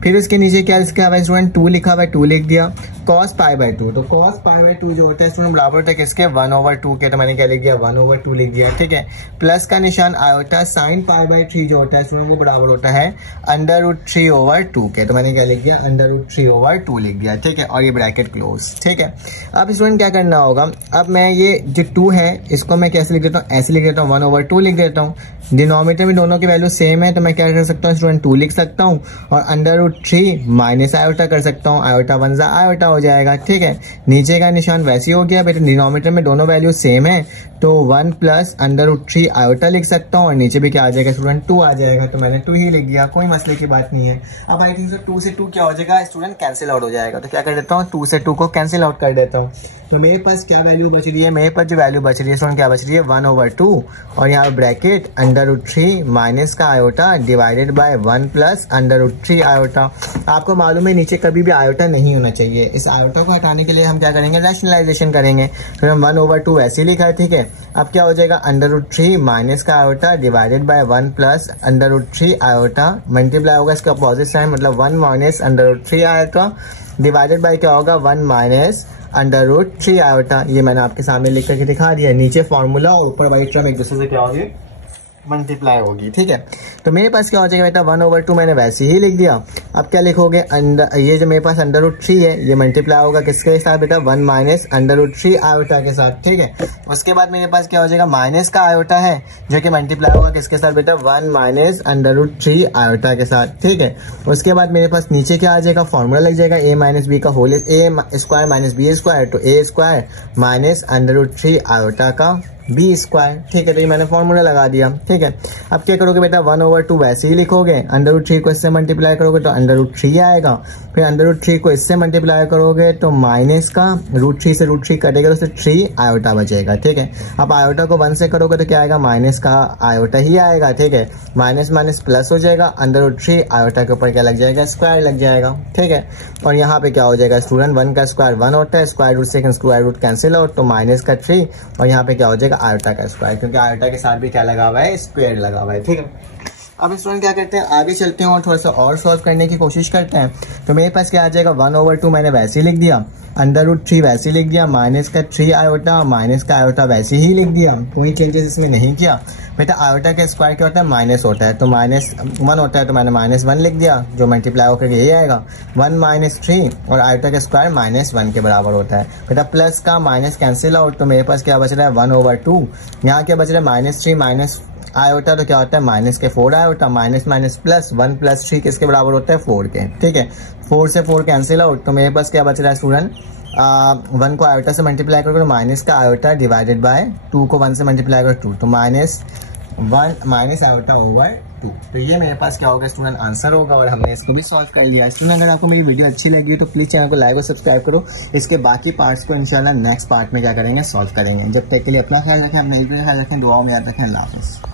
फिर उसके नीचे क्या लिखा हुआ है स्टूडेंट, 2 लिखा हुआ है, 2 लिख दिया। cos π/2, तो cos π/2 जो होता है स्टूडेंट बराबर होता है किसके, 1/2 के, तो मैंने क्या लिख दिया, 1/2 लिख दिया। ठीक है, प्लस का निशान आयोटा sin π/3 जो होता है स्टूडेंट वो बराबर होता है √3/2 के, तो मैंने क्या लिख दिया, √3/2 लिख दिया, ठीक है, और ये ब्रैकेट क्लोज, ठीक है। अब स्टूडेंट क्या करना होगा, अब मैं ये जो 2 है इसको मैं कैसे लिख देता हूँ, ऐसे लिख देता हूँ, 1/2 लिख देता हूँ। डिनोमिनेटर में दोनों की वैल्यू सेम है तो मैं क्या कर सकता हूँ स्टूडेंट, 2 लिख सकता हूँ, और √3 माइनस आयोटा कर सकता हूँ, आयोटा 1 आयोटा हो जाएगा, ठीक है। नीचे का निशान वैसे ही हो गया, बेटा डिनोमिनेटर में दोनों वैल्यू सेम है तो 1 प्लस √3 आयोटा लिख सकता हूँ, और नीचे भी क्या आ जाएगा स्टूडेंट, 2 आ जाएगा, तो मैंने 2 ही लिख दिया, कोई मसले की बात नहीं है। अब आई थिंक 2 से 2 क्या हो जाएगा स्टूडेंट, कैंसिल आउट हो जाएगा, तो क्या कर देता हूँ 2 से 2 को कैंसिल आउट कर देता हूँ। तो मेरे पास क्या वैल्यू बच रही है, मेरे पास जो वैल्यू बच रही है स्टूडेंट क्या बच रही है, 1/2 और यहाँ ब्रैकेट √3 माइनस का iota divided by 1 plus √3 iota. आपको मालूम है नीचे कभी भी आयोटा नहीं होना चाहिए, इस आयोटा को हटाने के लिए हम क्या करेंगे, रैशनलाइजेशन करेंगे। तो हम 1/2 ऐसे लिखा है, ठीक है। अब क्या हो जाएगा, √3 माइनस का iota divided by 1 plus √3 iota, multiply होगा इसका अपोजिट साइन, मतलब 1 माइनस √3 आयोटा डिवाइडेड बाय क्या होगा, 1 माइनस √3 आयोटा। ये मैंने आपके सामने लिख करके दिखा दिया, नीचे फॉर्मूला और ऊपर वाली टर्म एक दूसरे से क्या होगी, मल्टीप्लाई होगी, ठीक है। तो मेरे पास क्या हो जाएगा बेटा, 1/2 मैंने वैसे ही लिख दिया। अब क्या लिखोगे, ये जो मेरे पास √3 है ये मल्टीप्लाई होगा किसके साथ बेटा, 1 माइनस √3 आयोटा के साथ, ठीक है। उसके बाद मेरे पास क्या हो जाएगा, माइनस का आयोटा है जो कि मल्टीप्लाई होगा किसके साथ बेटा, 1 माइनस √3 आयोटा के साथ, ठीक है। उसके बाद मेरे पास नीचे क्या आ जाएगा, फॉर्मूला लग जाएगा a माइनस बी का whole a² minus b square, तो a² माइनस √3 आयोटा का b स्क्वायर, ठीक है। तो ये मैंने फॉर्मूला लगा दिया, ठीक है। अब क्या करोगे बेटा, 1/2 वैसे ही लिखोगे, √3 को इससे मल्टीप्लाई करोगे तो √3 आएगा, फिर √3 को इससे मल्टीप्लाई करोगे तो माइनस का √3 से √3 कटेगा तो 3 आयोटा बचेगा, ठीक है। अब आयोटा को 1 से करोगे तो क्या आएगा, माइनस का आयोटा ही आएगा, ठीक है। माइनस माइनस प्लस हो जाएगा, √3 आयोटा के ऊपर क्या लग जाएगा, स्क्वायर लग जाएगा, ठीक है। और यहाँ पे क्या हो जाएगा स्टूडेंट, 1 का स्क्वायर 1 होता है, स्क्वायर रूट से स्क्वायर रूट कैंसिल आउट, तो माइनस का 3 और यहाँ पे क्या हो जाएगा आयोटा का स्क्वायर, क्योंकि आयोटा के साथ भी क्या लगा हुआ है, स्क्वायर लगा हुआ है, ठीक है। अब स्टूडेंट क्या करते हैं, आगे चलते हैं और थोड़ा सा और सॉल्व करने की कोशिश करते हैं। तो मेरे पास क्या आ जाएगा, 1/2 मैंने वैसे ही लिख दिया, √3 वैसे ही लिख दिया, माइनस का 3 आयोटा, माइनस का आयोटा वैसे ही लिख दिया, कोई चेंजेस इसमें नहीं किया। बेटा आयोटा का स्क्वायर क्या होता है, माइनस होता है, तो -1 होता है, तो मैंने -1 लिख दिया, जो मल्टीप्लाई होकर यही आएगा, 1 माइनस 3 और आयोटा का स्क्वायर -1 के बराबर होता है। बेटा प्लस का माइनस कैंसिल आउट, तो मेरे पास क्या बच रहा है, 1/2, यहाँ क्या बच रहा है, -3 माइनस आयोटा तो क्या होता है, माइनस के 4 आयोटा, माइनस माइनस प्लस, 1 + 3 किसके बराबर होता है, 4 के, ठीक है। 4 से 4 कैंसिल आउट, तो मेरे पास क्या बच रहा है स्टूडेंट, 1 को आयोटा से मल्टीप्लाई करोगे तो माइनस का आयोटा डिवाइडेड बाय 2 को 1 से मल्टीप्लाई करो 2, तो -1 माइनस आयोटा ओवर 2। तो ये मेरे पास क्या होगा स्टूडेंट, आंसर होगा, और हमने इसको भी सॉल्व कर लिया। स्टूडेंट अगर आपको मेरी वीडियो अच्छी लगी हो तो प्लीज चैनल को लाइक और सब्सक्राइब करो। इसके बाकी पार्ट्स को इंशाल्लाह नेक्स्ट पार्ट में क्या करेंगे, सॉल्व करेंगे। जब तक के लिए अपना ख्याल रखें, अपने ख्याल रखें, दुआओं में याद रखें। अल्लाह हाफिज़।